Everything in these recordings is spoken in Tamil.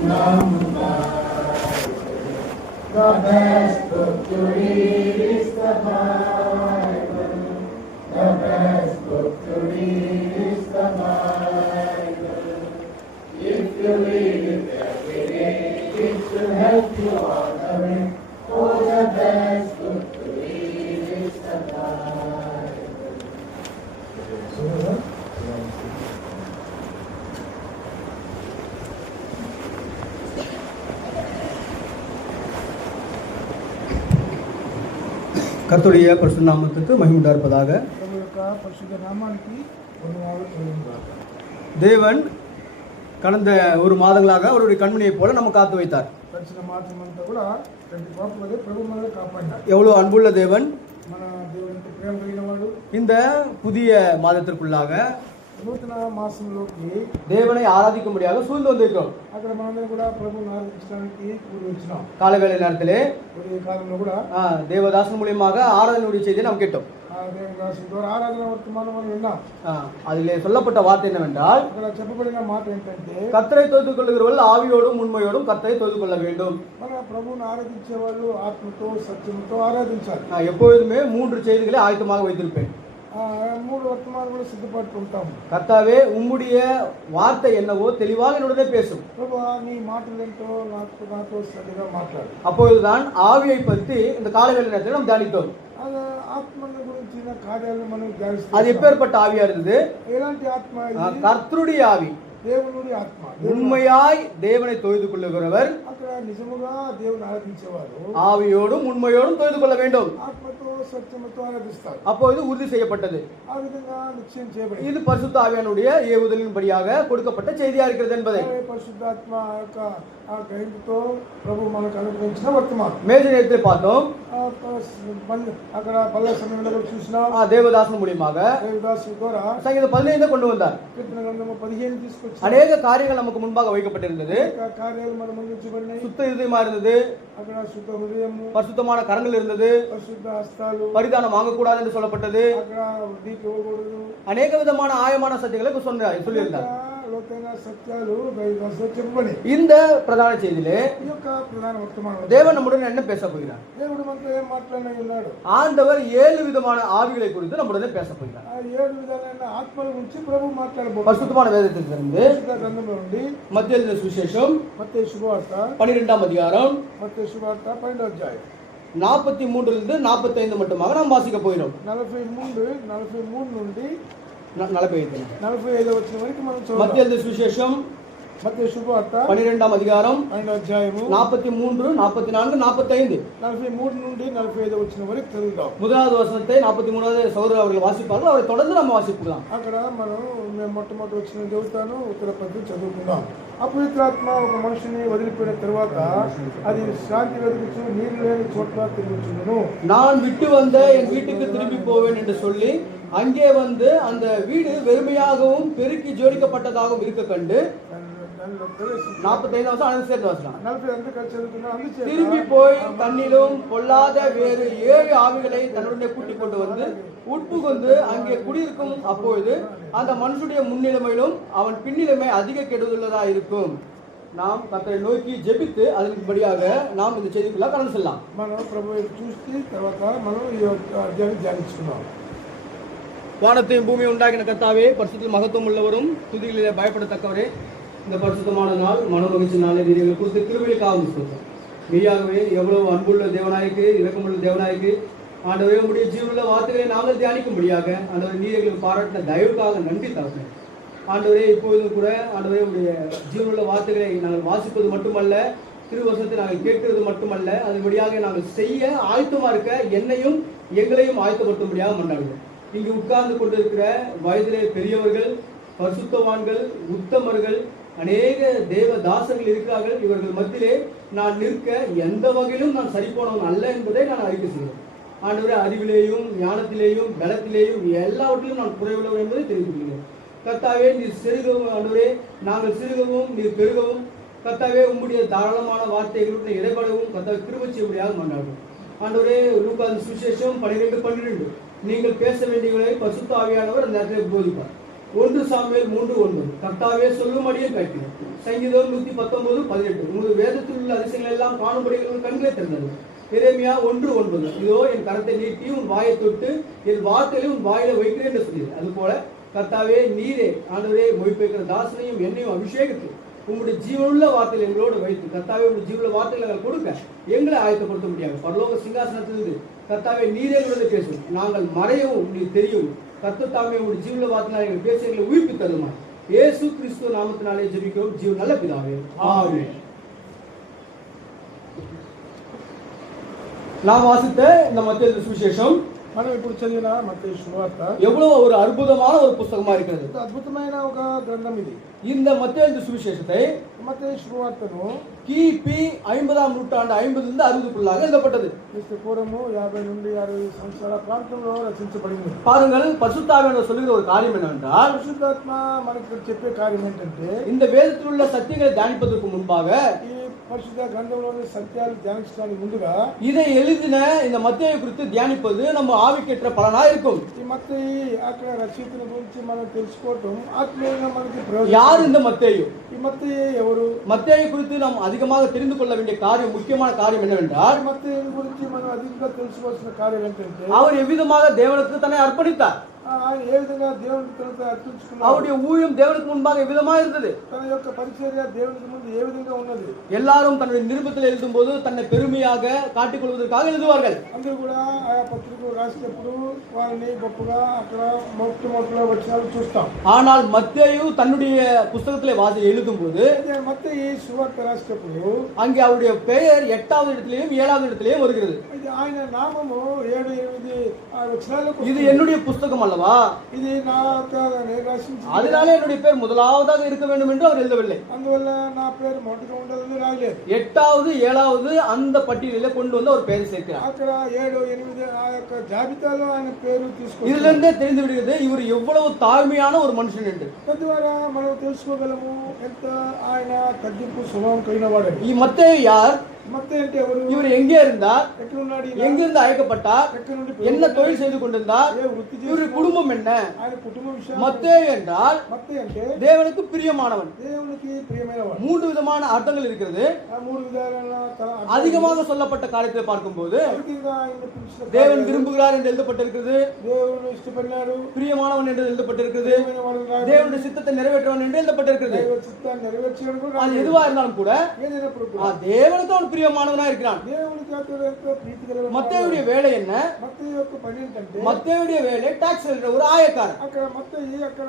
The best book to read is the Bible. The best book to read is the Bible. If you read it every day, it will help you on the way. Oh, the best book to read is the Bible. கர்த்தருடைய பரிசுத்த நாமத்துக்கு மகிமை உண்டாயிருப்பதாக. தேவன் கடந்த ஒரு மாதங்களாக அவருடைய கண்மணியை போல நம்ம காத்து வைத்தார். எவ்வளவு அன்புள்ள தேவன்! இந்த புதிய மாதத்திற்குள்ளாக నూతన మాసంలోకి దేవుని ఆరాధించుம்படியாக சூழ்ந்து வந்திருக்கிறோம். అక్కడ మనందరం కూడా ప్రభువుని ఆరాధించడానికి కూడి వచ్చినాం. காலவேளை நேரத்திலே ஒரு కాలంలో కూడా தேவதாசன் மூலமாக ஆராதனையுடைய செய்தியை நாம் கேட்டோம். தேவதாசன் ద్వారా ఆరాధన వర్తమానం మనం విన్నాం. அதிலே சொல்லப்பட்ட வார்த்தை என்னவென்றால், అక్కడ చెప్పబడిన మాట ఏంటంటే, கர்த்தரை தொழுது கொள்ளுகிறவர்கள் ஆவியோடும் உண்மையோடும் கர்த்தரை தொழுது கொள்ள வேண்டும். మన ప్రభువుని ఆరాధించే వాళ్ళు ఆత్మతో సత్యముతో ఆరాధించాలి. எப்பொழுதுமே 3 செய்திகளை ஆயத்தமாக வைத்திருப்பேன். 3 వర్తమానాలు సిద్ధపట్టుకుంటాము. கர்த்தாவே, உம்முடைய வார்த்தை என்னவோ தெளிவாக என்னுடனே பேசும். ప్రభువా, నీ మాటలు ఏంటో నాతో సరిగా మాట్లాడు. அப்பொழுதுதான் ஆவியை பற்றி இந்த காலவேளை நேரத்தில் நாம் தியானித்தோம். ஆத்மனை గురించిన కార్యాలను మనం ధ్యానిస్తాం. அது எப்பேற்பட்ட ஆவியா இருந்தது? ఎలాంటి ఆత్మ? கர்த்தருடைய ஆவி, దేవుని ఆత్మ. உண்மையாய் தேவனை தொழுது கொள்ளுகிறவர் అక్కడ నిజముగా దేవుని ఆరాధించేవారు ஆவியோடும் உண்மையோடும் தொழுது கொள்ள வேண்டும். ఆత్మతో సత్యముతో ఆరాధిస్తారు. அப்போது உறுதி செய்யப்பட்டது. ఆ విధంగా నిశ్చయం చేయబడింది. இது பரிசுத்த ஆவியானுடைய ஏவுதலின்படியாக கொடுக்கப்பட்ட செய்தியா இருக்கிறது என்பதை పరిశుద్ధాత్మ యొక్క గ్రహింపుతో ప్రభు మనకు అనుగ్రహించిన వర్తమానం. மேஜ நேரத்தில் பார்த்தோம். అక్కడ పల్ల సమయంలో చూసినా தேவதாசன் மூலியமாக దేవదాసు ద్వారా சங்கீதம் 15 கொண்டு வந்தார். కీర్తన గ్రంథము 15 తీసుకొచ్చి அநேக காரியங்கள் நமக்கு முன்பாக வைக்கப்பட்டிருந்தது. కార్యాలు మన ముందు ఉంచబడినాయి. சுத்த இதயமா இருந்தது, అక్కడ శుద్ధ హృదయము, பரிசுத்தமான கரங்கள் இருந்தது, పరిశుద్ధ హస్తాలు, பரிதானம் வாங்கக்கூடாது என்று சொல்லப்பட்டது. అక్కడ వడ్డీకి ఇవ్వకూడదు, அநேக விதமான ஆயமான சத்தியங்களை சொல்லியிருந்தார். లోతైన సత్యాలు చెప్పబడి இந்த பிரதான செய்தியிலே ఈ యొక్క ప్రధాన వర్తమానం தேவன் நம்முடன் என்ன பேச போகிறார்? దేవుడు మనతో ఏం మాట్లాడి ఉన్నాడు? ஆண்டவர் 7 விதமான ஆவிகளை குறித்து நம்முடன் பேச போகிறார். ఆ 7 విధాలైన ఆత్మల గురించి ప్రభు మాట్లాడబోతున్నాడు. பரிசுத்தமான வேதத்திலிருந்து గ్రంథంలో నుండి மத்திய சுவிசேஷம் మత్తయి శుభవార్త 12ஆம் அதிகாரம், మత్తయి శుభవార్త 12వ అధ్యాయం 43 லிருந்து 45 மட்டுமாக நாம் வாசிக்க போகிறோம். 43 నుండి 45 వచ్చిన వరకు మనం చూద్దాం. மத்திய சுவிசேஷம் మత్తయి శుభవార్త 12ஆம் அதிகாரம் 12వ అధ్యాయము 43, 44, 45 43 నుండి 45 వచ్చిన వరకు చదువుదాం. முதலாவது வசனத்தை 43வது சகோதரர் அவர்கள் வாசிப்பார்கள். அவரை தொடர்ந்து நம்ம வாசிக்கலாம். అక్కడ మేము మొట్టమొదటి వచ్చిన చదువుతాను, ఉత్తర పద్ధతి చదువుకుందాం. అపవిత్రాత్మ ఒక మనిషిని వదిలిపోయిన తర్వాత అది శాంతి వెతుకుచు నీరు లేని చోట్ల తిరుగుచుండును. நான் விட்டு வந்த என் வீட்டுக்கு திரும்பி போவேன் என்று சொல்லி அங்கே வந்து அந்த வீடு வெறுமையாகவும் பெருக்கி ஜோடிக்கப்பட்டதாகவும் இருக்க கண்டு 45 வருஷம் சேர்ந்து வாசலாம். திரும்பி போய் தன்னிலும் பொல்லாத வேறு 7 ஆவிகளை தன்னுடனே கூட்டிக் கொண்டு வந்து உட்புகுந்து அங்கே குடியிருக்கும். அப்பொழுது அந்த மனுஷனுடைய முன்னிலைமையிலும் அவன் பின்னிலைமை அதிக கெடுதலா இருக்கும். நாம் கர்த்தரை நோக்கி ஜெபித்து அதன்படியாக நாம் இந்த செய்திக்குள்ள கடந்து செல்லலாம். మనం ప్రభువు చూసి తర్వాత మనం ఈ అధ్యాయాన్ని ధ్యానించుకుందాం. வானத்தையும் பூமியை உண்டாக்கின கர்த்தாவே, பரிசுத்தத்தில் மகத்துவம் உள்ளவரும் துதிகளிலே பயப்படத்தக்கவரே, இந்த பரிசுத்தமான நாள் மனோமகிழ்ச்சி நாளை நீர்கள் குறித்து திருவிழிக்காக சொல்றோம். மெய்யாகவே எவ்வளவு அன்புள்ள தேவனாய்க்கு, இரக்கமுள்ள தேவனாய்க்கு, ஆண்டவரே உடைய ஜீவனுள்ள வார்த்தைகளை நாங்கள் தியானிக்கும்படியாக ஆண்டவரே நீர் எங்களுக்கு பாராட்டின தயவுக்காக நன்றி தரேன். ஆண்டவரே இப்பொழுதும் கூட ஆண்டவரே உடைய ஜீவனுள்ள வார்த்தைகளை நாங்கள் வாசிப்பது மட்டுமல்ல, திருவசனத்தை நாங்கள் கேட்கிறது மட்டுமல்ல, அதுபடியாக நாங்கள் செய்ய ஆயத்தமா இருக்க என்னையும் எங்களையும் ஆயத்தப்படுத்தும்படியாக மன்றாடுவோம். இங்கு உட்கார்ந்து கொண்டிருக்கிற வயதிலே பெரியவர்கள், பரிசுத்தவான்கள், உத்தமர்கள், அநேக தேவ தாசர்கள் இருக்கிறார்கள். இவர்கள் மத்தியிலே நான் நிற்க எந்த வகையிலும் நான் சரி போனவன் அல்ல என்பதை நான் அறிக்கை செய்கிறேன். ஆண்டவரே, அறிவிலேயும் ஞானத்திலேயும் பலத்திலேயும் எல்லாவற்றிலும் நான் குறைவுள்ளவன் என்பதை தெரிந்து கொள்கிறேன். கர்த்தாவே, நீர் செருகவும், ஆண்டவரே நாங்கள் சிறுகவும் நீர் பெருகவும், கர்த்தாவே உம்முடைய தாராளமான வார்த்தைகளுடன் இடைபடவும் கர்த்தாவே கிருபை செய்யும்படியாக மன்றாடுவோம். ஆண்டவரே, லூக்கா சுவிசேஷம் 12:12 நீங்கள் பேச வேண்டியவர்களை பரிசுத்த ஆவியானவர் அந்த நேரத்தில் போதிப்பார். 1 சாமுவேல் 3:9 கர்த்தாவே சொல்லும்படியே கேட்கிறேன். சங்கீதம் 119:18 உங்கள் வேதத்தில் உள்ள அதிசயங்கள் எல்லாம் காணும்படி உங்கள் கண்களை திறந்தது. எரேமியா 1:9 இதோ என் கரத்தை நீட்டி உன் வாயை தொட்டு என் வார்த்தையை உன் வாயில வைக்கிறேன் என்று சொல்லியது. அதுபோல கர்த்தாவே நீரே ஆண்டவரே மொழிபெயர்க்கிற தாசனையும் என்னையும் அபிஷேகித்து உங்களுடைய ஜீவனுள்ள வார்த்தைகள் எங்களோடு வைத்து கர்த்தாவே உங்களுடைய ஜீவனுள்ள வார்த்தைகளை நாங்கள் கொடுக்க எங்களை ஆயத்தப்படுத்த முடியாது. பரலோக சிங்காசனத்திலிருந்து கர்த்தாவே நீரே எங்களோட பேசும், நாங்கள் மறையவும் உங்களுக்கு தெரியும். கர்த்தர் தாமே உங்களுடைய ஜீவனுள்ள வார்த்தைகளை எங்கள் பேசி எங்களை உயிர்ப்பு தருமா. இயேசு கிறிஸ்துவ நாமத்தினாலே ஜெபிக்கிறோம் ஜீவன் நல்ல பிதாவே, ஆமென். நாம் வாசித்த இந்த மத்தேயு சுவிசேஷம் మనం ఇప్పుడు చదివిన మత్తయి సువార్త எவ்வளவு ஒரு அற்புதமான ஒரு புத்தகமா இருக்கிறது. అద్భుతమైన ఒక గ్రంథం ఇది. இந்த மத்தேயு சுவிசேஷத்தை మత్తయి సువార్తను கிபி 50ஆம் நூற்றாண்டு 50 இருந்து 60க்குள்ளாக எழுதப்பட்டது. క్రీస్తు పూర్వము 50 నుండి 60 సంవత్సరాల ప్రాంతంలో రచించబడింది. பாருங்கள், பரிசுத்தாவியானவர் சொல்லுகிற ஒரு காரியம் என்னவென்றால், పరిశుద్ధాత్మ మనకు చెప్పే కార్యం ఏంటంటే இந்த வேதத்தில் உள்ள சத்தியங்களை தியானிப்பதற்கு முன்பாக ఈ పరిశుద్ధ గ్రంథంలోని సత్యాలు ధ్యానించడానికి ముందుగా இதை எழுதின இந்த மத்தேயு குறித்து தியானிப்பது நம்ம ஆவிக்கேற்ற பலனா இருக்கும். ఈ మత్తయి అక్కడ రచయితల గురించి మనం తెలుసుకోవటం ఆత్మీయంగా మనకి ప్రయోజనం. யார் இந்த மத்தேயு? ఈ మత్తయి ఎవరు? மத்தேயு குறித்து நாம் அதிகமாக தெரிந்து கொள்ள வேண்டிய காரியம், முக்கியமான காரியம் என்னவென்றால், ఈ మత్తయి గురించి మనం అధికంగా తెలుసుకోవాల్సిన కార్యం ఏంటంటే அவர் எவ்விதமாக தேவனுக்கு தன்னை அர்ப்பணித்தார். ఆయన ఏ విధంగా దేవునికి తనతో అర్పించుకున్నాడు. அவருடைய ஊழியம் தேவனுக்கு முன்பாக எவ்விதமா இருந்தது. తన యొక్క పరిచర్య దేవునికి ముందు ఏ విధంగా ఉన్నది. எல்லாரும் தன்னுடைய நிருபத்தில் எழுதும் போது தன்னை பெருமையாக காட்டிக் கொள்வதற்காக எழுதுவார்கள். అందరూ కూడా ఆయా పత్రికలు రాసినప్పుడు వాళ్ళని గొప్పగా అక్కడ మొట్టమొదటిలో వచనాలు చూస్తాం. ஆனால் மத்தேயு தன்னுடைய புத்தகத்திலே எழுதும் போது మత్తయి సువార్త రాసినప్పుడు அங்கே அவருடைய பெயர் 8வது இடத்திலேயும் 7வது இடத்திலேயும் வருகிறது. ఇది ఆయన నామము 7, 8 వచనాలకు இது என்னுடைய புத்தகம் அல்லவா, ఇది నా నేను రాసింది, அதனால என்னுடைய பேர் முதலாவதாக இருக்க வேண்டும் என்று அவர் எழுதவில்லை. అందువల్ల నా పేరు మొదటిగా ఉండాలని రాయలేదు. 8வது 7வது அந்த పట్టికలో கொண்டு வந்து அவர் பெயரை சேர்க்கிறார். అక్కడ 7, 8 ఆ యొక్క జాబితాలో ఆయన పేరు తీసుకుంటారు. இதுல இருந்தே தெரிந்து விடுகிறது இவர் எவ்வளவு தாழ்மையான ஒரு மனுஷன் என்று. తద్వారా మనం తెలుసుకోగలము ఎంత ఆయన తగ్గింపు స్వభావం కలిగిన వాడు. ఈ మత్తేయు யார்? మత్తయి అంటే ఎవరు? இவர் எங்கே இருந்தார்? ఎక్కడున్నాడు? எங்கிருந்து அழைக்கப்பட்டார்? ఎక్కడి నుండి என்ன தொழில் செய்து கொண்டிருந்தார்? ఏ వృత్తి இவருடைய குடும்பம் என்ன? ఆయన కుటుంబ విషయం. மத்தேயு என்றால் మత్తయి అంటే தேவனுக்கு பிரியமானவன். దేవునికి ప్రియమైన వాడు. 3 విధமான అర్థங்கள் இருக்கிறது. ఆ 3 విధాలైన அதிகமாக சொல்லப்பட்ட காரியத்தை பார்க்கும்போது అధికంగా ఆయన పిలిచిన தேவன் விரும்புகிறார் என்று எழுதப்பட்டிருக்கிறது, దేవుని ఇష్టపడినాడు, பிரியமானவன் என்று எழுதப்பட்டிருக்கிறது, ప్రియమైన వాడు రాడు, தேவனுடைய சித்தத்தை நிறைவேற்றவன் என்று எழுதப்பட்டிருக்கிறது. దైవ చిత్తాన్ని నెరవేర్చడం కూడా அது రాడు. எதுவா இருந்தாலும் கூட ఏదైనప్పుడు కూడా தேவனுக்கு அவன் பிரியமானவனா இருக்கிறான். దేవునికి అతడు ఎంతో ప్రీతి కలిగిన மத்தேயுடைய வேலை என்ன? మత్తయి యొక్క పని ఏంటంటే மத்தேயுடைய வேலை டாக்ஸ் எழுதுற ஒரு ஆயக்காரன். అక్కడ మత్తయి అక్కడ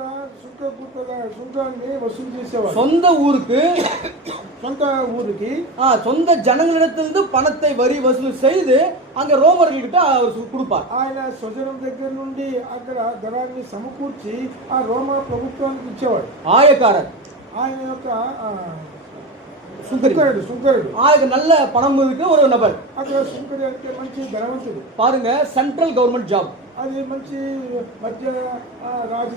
సుంకాన్ని వసూలు చేసేవాడు. சொந்த ஊருக்கு సొంత ఊరికి சொந்த ஜனங்களிடத்திலிருந்து பணத்தை வரி வசூல் செய்து அங்க ரோமர்கள்கிட்ட அவர் கொடுப்பார். ఆయన స్వజనం దగ్గర నుండి అక్కడ ధనాన్ని సమకూర్చి ఆ రోమా ప్రభుత్వానికి ఇచ్చేవాడు. ஆயக்காரர் ఆయన యొక్క சுங்கரி. సుంకరుడు ஆயக்கு நல்ல பணம் இருக்கு ஒரு நபர். అక్కడ సుంకరి అంటే మంచి ధనవంతుడు. பாருங்க, சென்ட்ரல் கவர்மெண்ட் ஜாப். అది మంచి మధ్య రాజు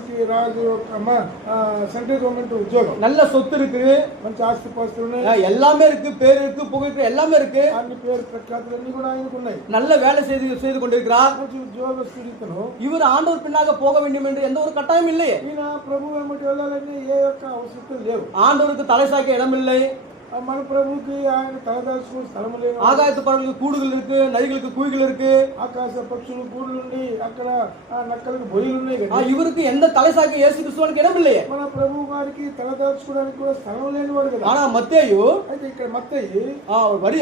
సెంట్రల్ గవర్నమెంట్ ఉద్యోగం. நல்ல சொத்து இருக்கு, మంచి ఆస్తిపాస్తులు ఉన్నాయి, எல்லாமே இருக்கு, பேர் இருக்கு, புகழ் இருக்கு, எல்லாமே இருக்கு. అన్ని పేరు ప్రఖ్యాతులన్నీ కూడా ఆయనకు ఉన్నాయి. நல்ல வேலை செய்து கொண்டிருக்கிறார். మంచి ఉద్యోగస్తుడితను. இவர் ஆண்டவர் பின்னாக போக வேண்டும் என்று எந்த ஒரு கட்டாயம் இல்லையே. ఈయన ప్రభు వెంబడి వెళ్ళాలని ఏ యొక్క అవసరం లేవు. ஆண்டவருக்கு தலை சாய்க்க இடம் இல்லை. మన ప్రభుకి ఆయన తలదాల్చుకునే స్థలం లేదు. ஆகாயத்து பறவைகளுக்கு கூடுகள் இருக்கு, நதிகளுக்கு குழிகள் இருக்கு, ఆకాశ పక్షులు గూడులు ఉండి అక్కడ నక్కలకు బొయ్యలు ఉన్నాయి కదా. இவருக்கு எந்த தலை சாய்க்க இயேசு கிறிஸ்துவுக்கு இடம் இல்லையே. మన ప్రభు గారికి తలదాల్చుకోవడానికి కూడా స్థలం లేనివాడు కదా. ஆனா மத்தேயு అయితే ఇక్కడ మత్తయి வரி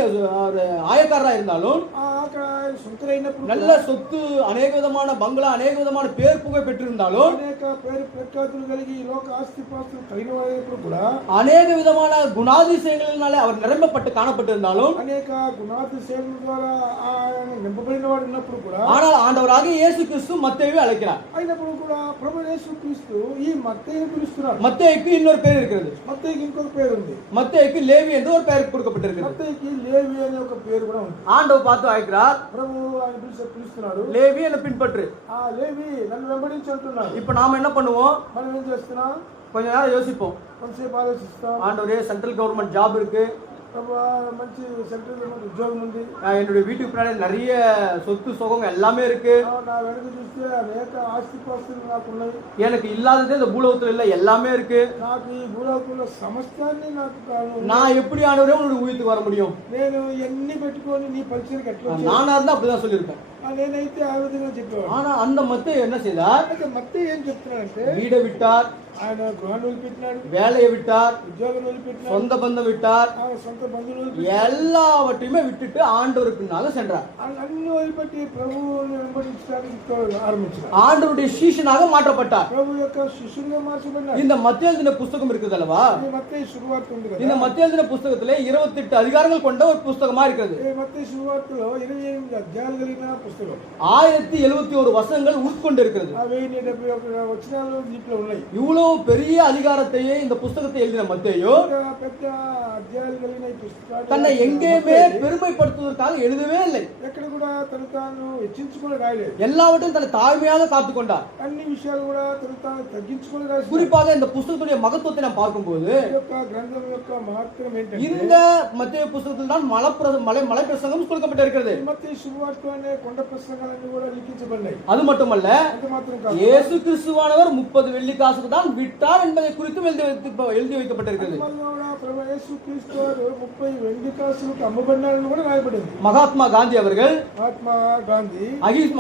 ஆயக்காரரா இருந்தாலும் అక్కడ సుంకరైనప్పుడు நல்ல சொத்து, அநேக விதமான பங்களா, அநேக விதமான பேர் புகழ் பெற்றிருந்தாலும், అనేక పేరు ప్రఖ్యాతులు కలిగి లోక ఆస్తిపాస్తులు కలిగిన వాడైనప్పుడు కూడా, அநேக விதமான குணாதிசயங்களினாலே அவர் நிரம்பப்பட்டு காணப்பட்டிருந்தாலும், అనేక గుణాతిశయముల ద్వారా ఆయన నింపబడిన వాడు ఉన్నప్పుడు కూడా, ஆனால் ஆண்டவராக இயேசு கிறிஸ்து மத்தேயுவை அழைக்கிறார். అయినప్పుడు కూడా ప్రభు యేసు క్రీస్తు ఈ మత్తయిని పిలుస్తున్నాడు. மத்தேயுக்கு இன்னொரு பேர் இருக்கிறது. మత్తయికి ఇంకొక పేరు ఉంది. மத்தேயுக்கு லேவி என்று ஒரு பெயர் கொடுக்கப்பட்டிருக்கிறது. మత్తయికి లేవి అనే ఒక పేరు కూడా ఉంది. ஆண்டவர் பார்த்து அழைக்கிறார், ప్రభు ఆయన పిలుస్తున్నాడు, லேவி என்னை பின்பற்று. ఆ లేవి నన్ను వెంబడించి అంటున్నాడు. இப்ப நாம என்ன பண்ணுவோம்? మనం ఏం చేస్తున్నాం? கொஞ்ச நேரம் யோசிப்போம். కొంతసేపు ఆలోచిస్తాం. ஆண்டவரே, சென்ட்ரல் கவர்மெண்ட் ஜாப் இருக்கு, ప్రభు మంచి సెంట్రల్ ఉద్యోగం ఉంది. என்னுடைய வீட்டுக்கு பின்னாடி நிறைய சொத்து சுகம் எல்லாமே இருக்கு. నా వెనక చూస్తే అనేక ఆస్తిపాస్తులు నాకు ఉన్నాయి. எனக்கு இல்லாததே இந்த பூலோகத்துல இல்ல, எல்லாமே இருக்கு. నాకు ఈ భూలోకంలో సమస్తాన్ని నాకు కాను. நான் எப்படி ஆண்டவரே உன்னுடைய ஊழியத்துக்கு வர முடியும்? నేను ఎన్ని పెట్టుకొని నీ పరిచయకి ఎట్లా వచ్చాను? நானா இருந்தா அப்படிதான் சொல்லியிருப்பேன். నేనైతే ఆ విధంగా చెప్పేవాడు. ஆனா அந்த மத்தேயு என்ன செய்தார்? అయితే మత్తయి ఏం చెప్తున్నాడంటే வீடை விட்டார், ఆయన గృహాన్ని వదిలిపెట్టినాడు, வேலையை விட்டார், ఉద్యోగం వదిలిపెట్టినాడు, சொந்த பந்தம் விட்டார், సొంత బంధువులు వదిలిపెట్టాడు, எல்லாவற்றையுமே விட்டுட்டு ஆண்டவருக்கு பின்னால சென்றார். అన్ని వదిలిపెట్టి ప్రభువుని వెంబడించడానికి ఆరంభించాడు. ஆண்டவருடைய சீஷனாக மாற்றப்பட்டார். ప్రభు యొక్క శిష్యునిగా మార్చబడినాడు. இந்த మత్తయి எழுதின புஸ்தகம் இருக்குது அல்லவா? ఈ మత్తయి శుభవార్త ఉంది కదా. இந்த மத்தேயு எழுதின புஸ்தகத்திலே 28 அதிகாரங்கள் கொண்ட ஒரு புஸ்தகமா இருக்கிறது. ఈ మత్తయి శుభవార్తలో 28 అధ్యాయాలు కలిగిన పుస్తకం. 1071 வசனங்கள் உட்கொண்டு இருக்கிறது. 1071 వచనాలు దీంట్లో ఉన్నాయి. இவ்வளவு பெரிய அதிகாரத்தையே இந்த புஸ்தகத்தை எழுதின மத்தேயு పెద్ద అధ్యాయాలు కలిగిన ఈ పుస్తకాన్ని தன்னை எங்கேயுமே பெருமைப்படுத்துவதற்காக எழுதவே இல்லை. ఎక్కడ కూడా తను తాను హెచ్చించుకొని రాయలేదు. எல்லாவற்றையும் தன்னை தாழ்மையாக காத்துக்கொண்டார். అన్ని విషయాలు కూడా తను తాను తగ్గించుకొని రాశాడు. குறிப்பாக இந்த புஸ்தகத்துடைய மகத்துவத்தை நாம் பார்க்கும்போது ఈ యొక్క గ్రంథం యొక్క మహత్వం ఏంటంటే இந்த மத்தேயு புஸ்தகத்தில் தான் மலை பிரசங்கம் கொடுக்கப்பட்டிருக்கிறது. ఈ మత్తయి శుభవార్త అనే కొండ ప్రసంగాలన్నీ కూడా లిఖించబడ్డాయి. அது மட்டுமல்ல, అంత మాత్రం కాదు, இயேசு கிறிஸ்துவானவர் 30 வெள்ளி காசுக்கு தான் விட்டார் என்பதை குறித்தும் எழுதி வைக்கப்பட்டிருக்கிறது. అందువల్ల కూడా ప్రభు యేసు క్రీస్తు వారు 30 వెండి కాసులకు అమ్మబడినారని కూడా రాయబడింది. மகாத்மா காந்தி அவர்கள் మహాత్మా గాంధీ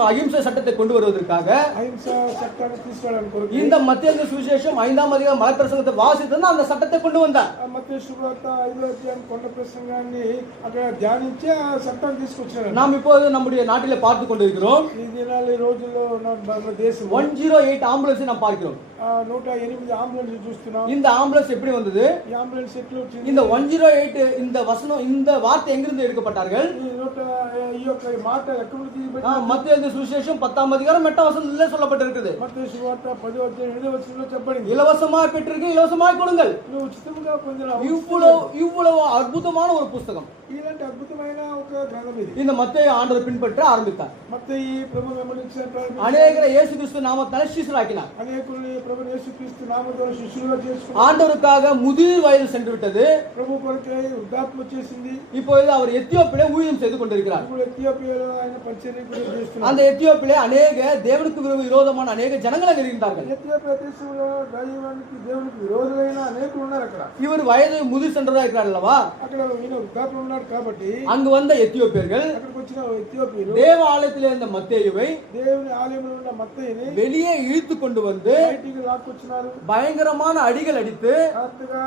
அகிம்சை சட்டத்தை கொண்டு வருவதற்காக అహింస చట్టాన్ని తీసుకురావడానికి இந்த மத்திய சுவிசேஷம் 5ஆம் அதிகாரம் மலை பிரசங்கத்தை வாசித்து அந்த சட்டத்தை கொண்டு வந்தார். మత్తయి శుభవార్త 5వ అధ్యాయం కొండ ప్రసంగాన్ని అక్కడ ధ్యానించి ఆ చట్టాన్ని తీసుకొచ్చారు. நாம் இப்போது நம்முடைய நாட்டிலே பார்த்து கொண்டிருக்கிறோம். ఈ దినాలు ఈ రోజుల్లో మన దేశం 108 ஆம்புலன்ஸ் நாம் பார்க்கிறோம். 108 అంబులెన్స్ చూస్తున్నాం. இந்த ஆம்புலன்ஸ் எப்படி வந்தது? ఈ అంబులెన్స్ ఎట్లా వచ్చింది? இந்த 108 இந்த வசனம் இந்த வார்த்தை எங்கிருந்து எடுக்கப்பட்டார்கள்? ఈ యొక్క మాట ఎక్కడ నుండి తీయబడింది? மத்திய சுவிசேஷம் 10ஆம் அதிகாரம் 8ஆம் வசனத்திலே சொல்லப்பட்டிருக்கிறது. మత్తయి శుభవార్త 10వ అధ్యాయం 8వ వచనంలో చెప్పబడింది. இலவசமாக பெற்றிருக்க இலவசமாக கொடுங்கள். నువ్వు ఉచితంగా పొందిన இவ்வளவு அற்புதமான ஒரு புஸ்தகம். ఇలాంటి అద్భుతమైన ఒక గ్రంథం ఇది. இந்த மத்தேயு ஆண்டவர் பின்பற்ற ஆரம்பித்தார். మత్తయి ప్రభు వెంబడించడం ప్రారంభించాడు. அநேகரை இயேசு கிறிஸ்து நாமத்தால் சீஷராக்கினார். అనేకుల్ని ప్రభు యేసుక్రీస్తు నామములో శిష్యులుగా చేసుకున్నాడు. ஆண்டவருக்காக முதிர் வயது சென்று விட்டது. ప్రభు కొరకే వృద్ధాప్యం వచ్చేసింది. இப்பொழுது அவர் எத்தியோப்பிலே ஊழியம் செய்து கொண்டிருக்கிறார். ఇప్పుడు ఎథియోపియాలో ఆయన పరిచర్య కూడా చేస్తున్నారు. அந்த எத்தியோப்பிலே அநேக தேவனுக்கு விரோதமான அநேக ஜனங்கள் அங்கே இருந்தார்கள். ఎథియోపియా దేశంలో దేవునికి విరోధులైన అనేకులు ఉన్నారు అక్కడ. இவர் வயது முதிர் சென்றதா இருக்கிறார் அல்லவா? అక్కడ ఈయన వృద్ధాప్యం ఉన్నాడు కాబట్టి அங்கு வந்த எத்தியோப்பியர்கள் అక్కడికి వచ్చిన ఎథియోపియలు தேவாலயத்திலே இருந்த மத்தேயுவை దేవుని ఆలయంలో ఉన్న మత్తయిని வெளியே இழுத்து கொண்டு வந்து బయటికి లాక్కొచ్చినారు. பயங்கரமான அடிகள் அடித்து కరెక్ట్గా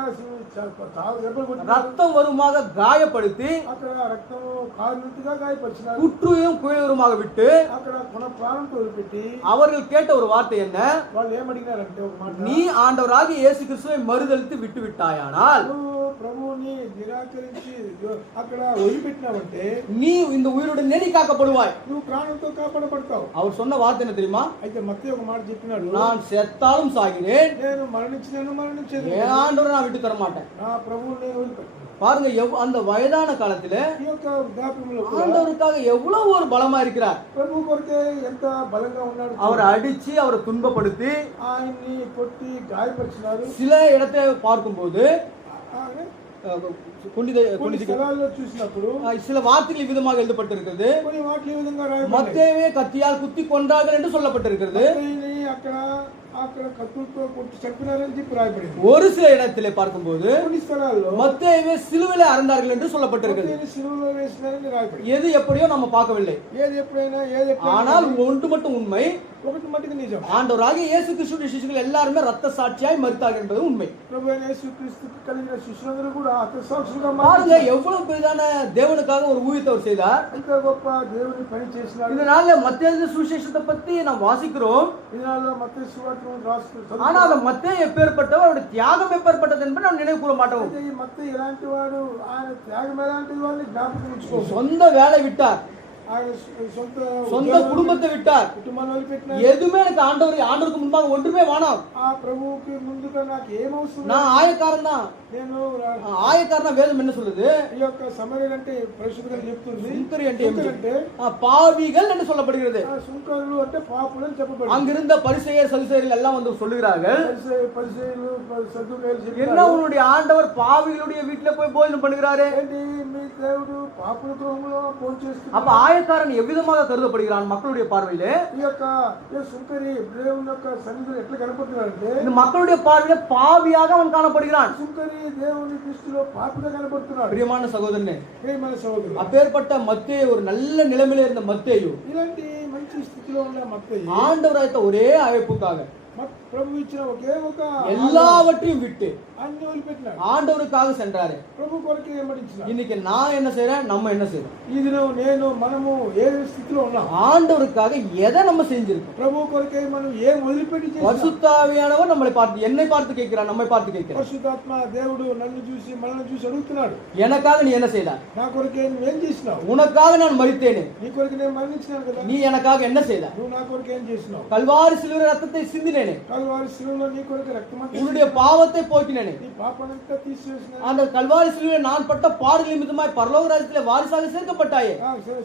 దెబ్బలు కొట్టినారు. ரத்தம் வருமாக காயப்படுத்தி అక్కడ రక్తము కారినట్టుగా గాయపరిచినారు. குற்றுயும் குயவருமாக விட்டு అక్కడ కొన ప్రాణంతో వదిలిపెట్టి அவர்கள் கேட்ட ஒரு வார்த்தை என்ன? వాళ్ళు ఏమడిగినారంటే ఒక మాట, நீ ஆண்டவராகிய இயேசு கிறிஸ்துவை மறுதலித்து விட்டு விட்டாயானால் నువ్వు ప్రభువుని నిరాకరించి అక్కడ వదిలిపెట్టినావంటే நீ இந்த உயிருடன் நீ காக்கப்படுவாய். నువ్వు ప్రాణంతో కాపాడబడతావు. அவர் சொன்ன வார்த்தை என்ன தெரியுமா? అయితే మత్తయి ఒక మాట చెప్పినాడు, நான் செத்தாலும் சாகிறேன், నేను మరణించదు, என் ஆண்டவரை நான் விட்டு தர மாட்டேன். నా ప్రభువుని నేను వదిలిపెట్టను. பாருங்க, அந்த వయதான కాలத்துல ఈ యొక్క వృద్ధాప్యంలో కూడా ஆண்டவருக்காக எவ்வளவு ஒரு பலமா இருக்கிறார். ప్రభు కొరకే ఎంత బలంగా ఉన్నాడు. அவரை అడిచి அவரை துன்பப்படுத்தி ఆయన్ని కొట్టి గాయపరిచినారు. சில இடத்தை பார்க்கும்போது కొన్ని స్థలాల్లో చూసినప్పుడు சில வார்த்தைகள் இவ்விதமாக எழுதப்பட்டிருக்கிறது. కొన్ని వాక్యం ఈ విధంగా రాయబడ్డాయి. மத்தேயுவை கத்தியால் குத்தி கொன்றார்கள் என்று சொல்லப்பட்டிருக்கிறது. మత్తయిని అక్కడ కత్తులతో కొట్టి చంపినారని చెప్పి రాయబడింది. ஒரு சில இடத்திலே பார்க்கும்போது కొన్ని స్థలాల్లో மத்தேயுவை சிலுவையிலே அறைந்தார்கள் என்று சொல்லப்பட்டிருக்கிறது. మత్తయిని సిలువలో వేసినారని రాయబడింది. எது எப்படியோ நம்ம பார்க்கவில்லை. ఏది ఎప్పుడైనా ஆனால் ஒன்று மட்டும் உண்மை, ఒకటి మట్టుకు నిజం. ஆண்டவராகிய இயேசு கிறிஸ்துவின் சிஷ்யர்கள் எல்லாருமே ரத்த சாட்சியாய் மரித்தார்கள் என்பது உண்மை. ప్రభు అయిన యేసుక్రీస్తుకు కలిగిన శిష్యులందరూ కూడా హతసాక్షులుగా பாருங்க, எவ்வளவு பெரிதான தேவனுக்காக ஒரு ஊழியத்தை அவர் செய்தார். ఎంత గొప్ప దేవుని పని చేసినాడు. இதனால மத்தேயு சுவிசேஷத்தை பத்தி நாம் வாசிக்கிறோம். இதனால மத்தయి సువార్తను రాస్తున్నాడు. ஆனா அந்த மத்தேயு எப்பேற்பட்டவர், அவருடைய தியாகம் எப்பேற்பட்டது என்பதை நாம் நினைவு கூற மாட்டோம். అయితే ఈ మత్తయి ఎలాంటి వాడు, ఆయన త్యాగం ఎలాంటి వాడిని జ్ఞాపకం ఉంచుకో. சொந்த வேலை விட்டார், ఆయన சொந்த குடும்பத்தை விட்டார். కుటుంబాన్ని వదిలిపెట్టినాడు. எதுவுமே எனக்கு ஆண்டவருக்கு முன்பாக ஒன்றுமே வேணாம். ఆ ప్రభువుకి ముందుగా నాకు ఏం అవసరం? நான் ஆயக்காரன் தான். నేను ஆயக்காரனா வேதம் என்ன சொல்லுது? ఈ యొక్క సమరయులు అంటే పరిశుద్ధ గ్రంథం చెప్తుంది. சுங்கரி అంటే பாவிகள் என்று சொல்லப்படுகிறது. సుంకరులు అంటే పాపులు అని చెప్పబడింది. அங்கிருந்த பரிசேயர் சதுசேயர்கள் எல்லாம் வந்து சொல்லுகிறார்கள், పరిసయ్యులు సద్దుకాయులు என்ன உன்னுடைய ஆண்டவர் பாவிகளுடைய வீட்டுல போய் போஜனம் பண்ணுகிறாரு? ఏంటి మీ దేవుడు పాపుల గృహంలో భోజనం చేస్తున్నాడు? அப்ப ஆயக்காரன் எவ்விதமாக கருதப்படுகிறான் மக்களுடைய பார்வையிலே? ఈ యొక్క సుంకరి దేవుని యొక్క సన్నిధిలో ఎట్లా కనపడుతున్నాడంటే இந்த மக்களுடைய பார்வையில பாவியாக அவன் காணப்படுகிறான். సుంకరి దేవుని దృష్టిలో పాపిగా కనపడుతున్నాడు. பிரியமான சகோதரனே, ప్రియమైన సహోదరుడు, அப்பேற்பட்ட மத்தேயு, ஒரு நல்ல நிலைமையில இருந்த மத்தேயு, ఇలాంటి మంచి స్థితిలో ఉన్న మత్తయి ஆண்டவர் அழைத்த ஒரே அழைப்புக்காக ప్రభు ఇచ్చిన ఒకే ఒక எல்லாவற்றையும் விட்டு అన్ని వదిలిపెట్టినాడు. ஆண்டவருக்காக சென்றாரு. ప్రభు కొరకు వెంబడించినాడు. இன்னைக்கு நான் என்ன செய்றேன், நம்ம என்ன செய்றோம்? ఈ దినం నేను మనము ఏ స్థితిలో ఉన్నాం? ஆண்டவருக்காக எதை நம்ம செஞ்சிருக்கோம்? ప్రభు కొరకే మనం ఏం వదిలిపెట్టి చేస్తాం? பரிசுத்த ஆவியானவர் நம்மளை பார்த்து, என்னை பார்த்து கேட்கிறார், நம்மை பார்த்து கேட்கிறார். పరిశుద్ధాత్మ దేవుడు నన్ను చూసి మనల్ని చూసి అడుగుతున్నాడు, எனக்காக நீ என்ன செய்தாய்? నా కొరకే నువ్వేం చేసినావు? உனக்காக நான் மரித்தேனே, నీ కొరకు నేను మరణించినాను కదా, நீ எனக்காக என்ன செய்தாய்? నువ్వు నా కొరకు ఏం చేసినావు? கல்வாரி சிலுவை ரத்தத்தை சிந்தினேனே, కల్వారి శిలువలో నీ కొరకు రక్తమంతా உன்னுடைய பாவத்தை போக்கினேனே, నీ పాపానంతా తీసివేసినాను. அந்த கல்வாரி சிலுவையில் நான் பட்ட பாடுகள் நிமித்தமாய் பரலோக ராஜ்யத்திலே வாரிசாக சேர்க்கப்பட்டாயே.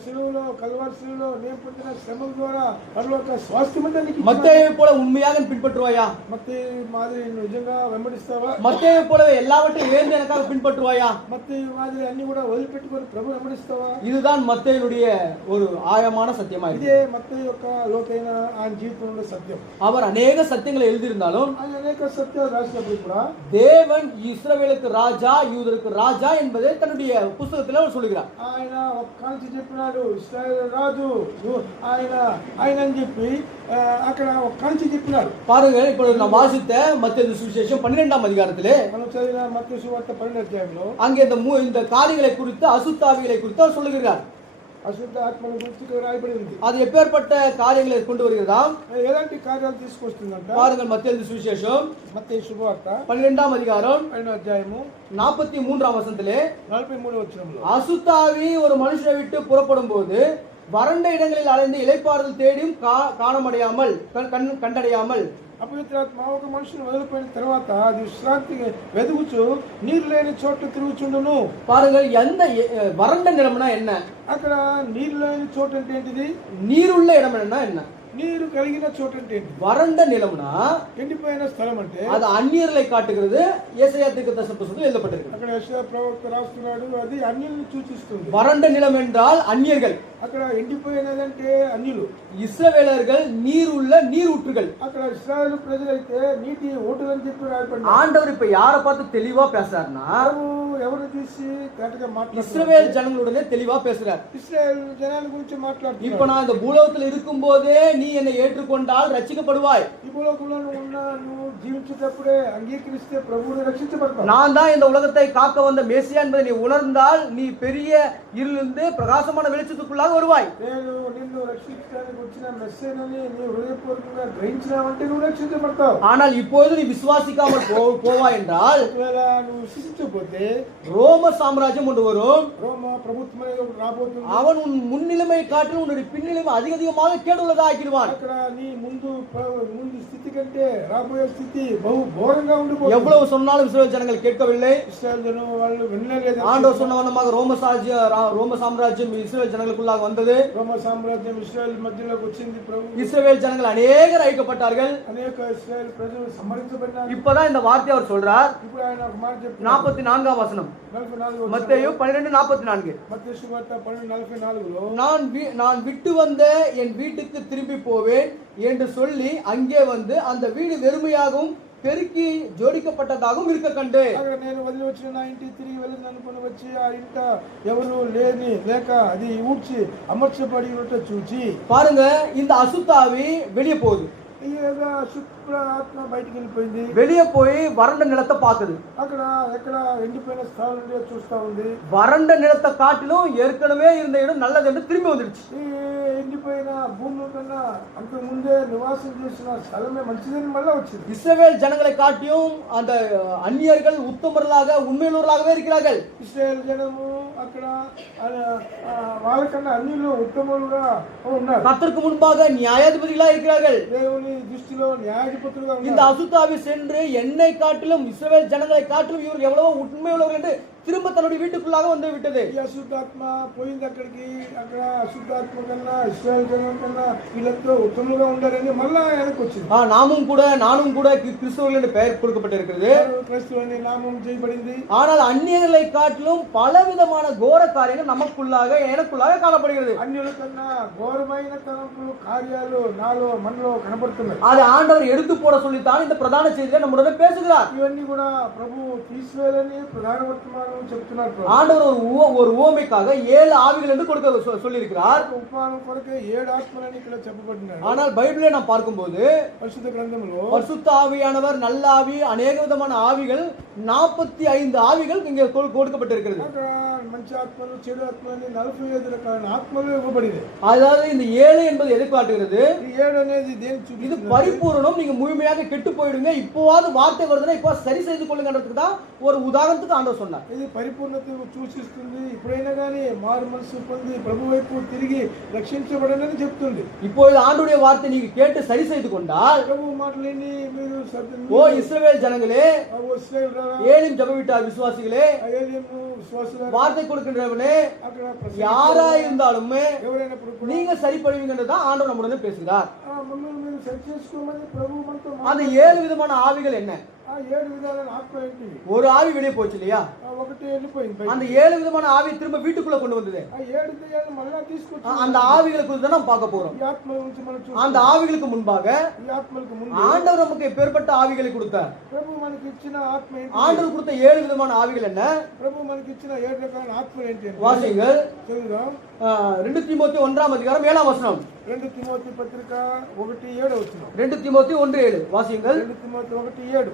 శిలువలో కల్వారి శిలువలో నేను పొందిన శ్రమల ద్వారా పరలోక స్వాస్థ్యమంతా నీకు ఇచ్చాను. மத்தேயுவை போல உண்மையாக பின்பற்றுவாயா? మత్తయి మాదిరి నిజంగా వెంబడిస్తావా? மத்தேயுவை போலவே எல்லாவற்றையும் ஏந்து எனக்காக பின்பற்றுவாயா? మత్తయి మాదిరి అన్ని కూడా వదిలిపెట్టుకొని ప్రభు వెంబడిస్తావా? இதுதான் மத்தேயுடைய ஒரு ஆழமான சத்தியமா இருக்கு. ఇదే మత్తయి యొక్క లోతైన ఆయన జీవితంలో సత్యం. அவர் అநேக సత్యங்களை எழுதியிருந்தாலும் ఆయన అనేక సత్యాలు రాసినప్పుడు కూడా தேவன் இஸ்ரவேலுக்கு ராஜா, யூதருக்கு ராஜா என்பதை தன்னுடைய புத்தகத்தில் அவர் சொல்லுகிறார். ఆయన ఒక కాంచి చెప్పినాడు, ఇశ్రాయేలు రాజు ఆయన ఆయన అని చెప్పి అక్కడ ఒక కాంచి చెప్పినాడు. பாருங்க, இப்போ நான் வாசித்த மத்தேயு சுவிசேஷம் 12ஆம் அதிகாரத்திலே మనం చదివిన మత్తయి సువార్త 12వ అధ్యాయంలో அங்கே இந்த காரியங்களை குறித்து, அசுத்தாவிகளை குறித்து அவர் சொல்லுகிறார். అశుద్ధ ఆత్మల గురించి రాయబడి ఉంది. அது எப்பேற்பட்ட காரியங்களை கொண்டு வருகிறதாம்? ఎలాంటి కార్యాలు తీసుకొస్తుందంట? பாருங்கள், மத்தேயு சுவிசேஷம் మత్తయి శుభవార్త 12ஆம் அதிகாரம் 12వ అధ్యాయము 43ஆம் వచனத்திலே 43వ వచనంలో அசுத்தாவி ஒரு மனுஷனை விட்டு புறப்படும் போது வறண்ட இடங்களில் அலைந்து இளைப்பாறுதல் தேடியும் கண்டடையாமல் అపవిత్రాత్మ ఒక మనుషుని వదిలిపోయిన తర్వాత అది విశ్రాంతిగా వెదుగుచు నీరు లేని చోట్ల తిరుగుచుండును. பாருங்கள், எந்த வறண்ட நிலம்னா என்ன? అక్కడ నీరు లేని చోటు అంటే ఏంటిది? நீருள்ள இடம்னா என்ன? నీరు కలిగిన చోటు అంటే ఏంటి? வறண்ட நிலம்னா ఎండిపోయిన స్థలం అంటే அது అన్యర్களை కాட்டுகிறது. ஏசாயா தீர்க்கதரிசன புத்தகத்தில் எழுதப்பட்டிருக்கு. అక్కడ యెషయా ప్రవక్త రాస్తున్నాడు, అది అన్యులను సూచిస్తుంది. வறண்ட நிலம் என்றால் అన్యர்கள். అక్కడ ఎండిపోయినదంటే అన్యులు. இஸ்ரவேலர்கள் நீரூற்றுகள். అక్కడ ఇశ్రాయేలు ప్రజలైతే నీటి ఓటులని చెప్పి రాయబడింది. ஆண்டவர் இப்ப யாரை பார்த்து தெளிவா பேசுறாருன்னா, ఎవరు తీసి కరెక్ట్గా మాట్లాడుతున్నారు? இஸ்ரவேல் ஜனங்களுடனே தெளிவா பேசுறார். ఇశ్రాయేల్ జనాల గురించి మాట్లాడుతున్నారు. இப்ப நான் இந்த பூலோகத்தில் இருக்கும் போதே நீ என்னை ஏற்றுக்கொண்டால் ரட்சிக்கப்படுவாய். ఈ భూలోకంలో నువ్వు జీవించేటప్పుడే అంగీకరిస్తే ప్రభువుని రక్షించబడతావు. நான் தான் இந்த உலகத்தை காக்க வந்த மேசியா என்பதை நீ உணர்ந்தால் நீ பெரிய இருளிலிருந்து பிரகாசமான வெளிச்சத்துக்குள்ளாக வருவாய். నేను నిన్ను రక్షించడానికి వచ్చిన మెస్సేనని నీ హృదయపూర్వకంగా గ్రహించినావంటే నువ్వు రక్షించబడతావు. ஆனால் இப்பொழுது நீ விசுவாசிக்காமல் போவாய் என்றால், ఒకవేళ నువ్వు విశ్వసించకపోతే ரோம சாம்ராஜ்யம் ஒன்று வரும். రోమ ప్రభుత్వం అనేది ఒకటి రాబోతుంది. அவன் உன் முன்னிலைமையை காட்டிலும் உன்னுடைய பின்னிலைமை அதிகமாக கேடுள்ளதா ஆக்கிடுவான். అక్కడ నీ ముందు స్థితి కంటే రాబోయే స్థితి బహు ఘోరంగా ఉండిపోతుంది. எவ்வளவு சொன்னாலும் இஸ்ரவேல் ஜனங்கள் கேட்கவில்லை. ఇశ్రాయేలు జనం వాళ్ళు వినలేదు. ஆண்டவர் சொன்ன வண்ணமாக ரோம சாம்ராஜ்யம் இஸ்ரவேல் ஜனங்களுக்குள்ளாக வந்தது. రోమ సామ్రాజ్యం ఇశ్రాయేల్ మధ్యలోకి వచ్చింది. ప్రభు இஸ்ரவேல் ஜனங்கள் அநேகர் அழிக்கப்பட்டார்கள். అనేక ఇశ్రాయేల్ ప్రజలు సంహరించబడినారు. இப்பதான் இந்த வார்த்தையை அவர் சொல்றார். ఇప్పుడు ఆయన ఒక మాట చెప్తున్నారు. 44ஆம் வசனம், 44 மத்தேயு 12:44. మత్తయి సువార్త 12:44లో நான் விட்டு வந்த என் வீட்டுக்கு திரும்பி போவேன் என்று சொல்லி அங்கே வந்து அந்த வீடு வெறுமையாகவும் பெருக்கி ஜோடிக்கப்பட்டதாகவும் இருக்க கண்டு. అక్కడ నేను వదిలి వచ్చిన నా ఇంటికి తిరిగి వెళ్ళింది అనుకుని వచ్చి ఆ ఇంట ఎవరు లేక అది ఊడ్చి అమర్చబడి ఉన్నట్టు చూచి. பாருங்க, இந்த அசுத்தாவி வெளியே போகுது. ఈ శుక్ర ఆత్మ బయటికి వెళ్ళిపోయింది. வெளியே போய் வறண்ட நிலத்தை பாக்குது. అక్కడ ఎక్కడ ఎండిపోయిన స్థలం నుండి చూస్తా ఉంది. வறண்ட நிலத்தை காட்டிலும் ஏற்கனவே இருந்த இடம் நல்லது என்று திரும்பி வந்துடுச்சு. ఈ ఎండిపోయిన భూమి కన్నా అంతకు ముందే నివాసం చేసిన స్థలమే మంచిదని మళ్ళీ వచ్చింది. இஸ்ரவேல் ஜனங்களை காட்டியும் அந்த அந்நியர்கள் உத்தமர்களாக உண்மையுள்ளவர்களாகவே இருக்கிறார்கள். ఇశ్రాయేల్ జనము అక్కడ వాళ్ళకన్నా అన్యులు ఉత్తములుగా ఉన్నారు. கர்த்தருக்கு முன்பாக நியாயாதிபதிகளா இருக்கிறார்கள். దేవుని దృష్టిలో న్యాయాధిపతులుగా இந்த ఉన్నారు. அசுத்தாவி சென்று என்னை காட்டிலும் இஸ்ரவேல் ஜனங்களை காட்டிலும் இவர் எவ்வளவோ உண்மை உள்ளவர் என்று திரும்ப தன்னுடைய வீட்டுக்குள்ளாக வந்து விட்டது. ఈ అశుద్ధాత్మ పోయింది అక్కడికి. అక్కడ అశుద్ధాత్మ కన్నా ఇశ్రాయేల్ జనం కన్నా వీళ్ళంతా ఉత్తములుగా ఉండారని మళ్ళా వెనక్కి వచ్చింది. நானும் கூட கிறிஸ்தவர்கள் என்று பெயர் கொடுக்கப்பட்டிருக்கிறது. క్రైస్తవుని నామం చేయబడింది. ஆனால் அந்நியர்களை காட்டிலும் பலவிதமான கோர காரியங்கள் எனக்குள்ளாக காணப்படுகிறது. అన్యుల కన్నా ఘోరమైన తలంపులు కార్యాలు నాలో మనలో కనబడుతున్నాయి. அதை ஆண்டவர் எடுத்து போட சொல்லித்தான் இந்த பிரதான செய்தியில நம்முடன் பேசுகிறார். ఇవన్నీ కూడా ప్రభు తీసివేయాలని ప్రధాన వర్తమానం చెప్తున్నారు. ஆண்டவர் ஒரு உவமைக்காக 7 ஆவிகள் என்று கொடுக்க சொல்லியிருக்கிறார். ఉపమానం కొరకే 7 ఆత్మలని ఇక్కడ చెప్పబడినాయి. ஆனால் பைபிளை நாம் பார்க்கும்போது పరిశుద్ధ గ్రంథంలో பரிசுத்த ஆவியானவர் நல்ல ஆவி அநேக விதமான ஆவிகள் 45 ஆவிகள் இங்கே கொடுக்கப்பட்டிருக்கிறது. అక్కడ మంచి ఆత్మలు చెడు ఆత్మలు 45 రకాల ఆత్మలు ఇవ్వబడినాయి. அதாவது இந்த 7 என்பது எதை காட்டுகிறது? ఈ 7 అనేది దేని இது చూపిస్తుంది? பரிபூரணம். நீங்க முழுமையாக கெட்டு போயிடுங்க, இப்போவாது வார்த்தை வருதுன்னா இப்போ சரி செய்து கொள்ளுங்கன்றதுக்கு தான் ஒரு உதாரணத்துக்கு ஆண்டவர் சொன்னார். ఇది పరిపూర్ణత సూచిస్తుంది. ఇప్పుడైనా కానీ మారు మనసు పొంది ప్రభు వైపు తిరిగి రక్షించబడనని చెప్తుంది. இப்போது ஆண்டவருடைய வார்த்தை நீங்க கேட்டு சரி செய்து கொண்டால், ప్రభు మాటలని మీరు ஓ இஸ்ரவேல் ஜனங்களே, ஏலிம் ஜெப வீட்டார் விசுவாசிகளே, வார்த்தை கொடுக்கின்றவனே, யாரா இருந்தாலும் ఎవరైనా நீங்க சரிப்படுவீங்கன்றதான் ஆண்டவர் நம்முடன் பேசுகிறார். మీరు సరి చేసుకోమని ప్రభు మనతో அந்த 7 விதமான ஆவிகள் என்ன? ఆ 7 విధాలైన ఆత్మ ఏంటి? ஒரு ஆவி வெளியே போச்சு இல்லையா? ఒకటి వెళ్ళిపోయింది. அந்த 7 விதமான ஆவி திரும்ப வீட்டுக்குள்ள கொண்டு வந்தது. ఆ 7 దయ్యాలు మళ్ళా తీసుకొచ్చి அந்த ஆவிகளை குறித்து தான் நாம் பார்க்க போறோம். ఈ ఆత్మ గురించి మనం చూస్తాం. அந்த ஆவிகளுக்கு முன்பாக ఈ ఆత్మలకు ముందు ஆண்டவர் நமக்கு எப்பேற்பட்ட ஆவிகளை கொடுத்தார்? ప్రభు మనకి ఇచ్చిన ఆత్మ ఏంటి? ஆண்டவர் கொடுத்த 7 விதமான ஆவிகள் என்ன? ప్రభు మనకి ఇచ్చిన 7 రకాల ఆత్మ ఏంటి? வாசிங்கள். చదువుదాం. 2 தீமோத்தேயு 1ஆம் அதிகாரம் 7ஆம் வசனம். 2 తిమోతి పత్రిక 1:7 వచనం. 2 தீமோத்தேயு 1:7 வாசிங்கள். 2 తిమోతి 1:7.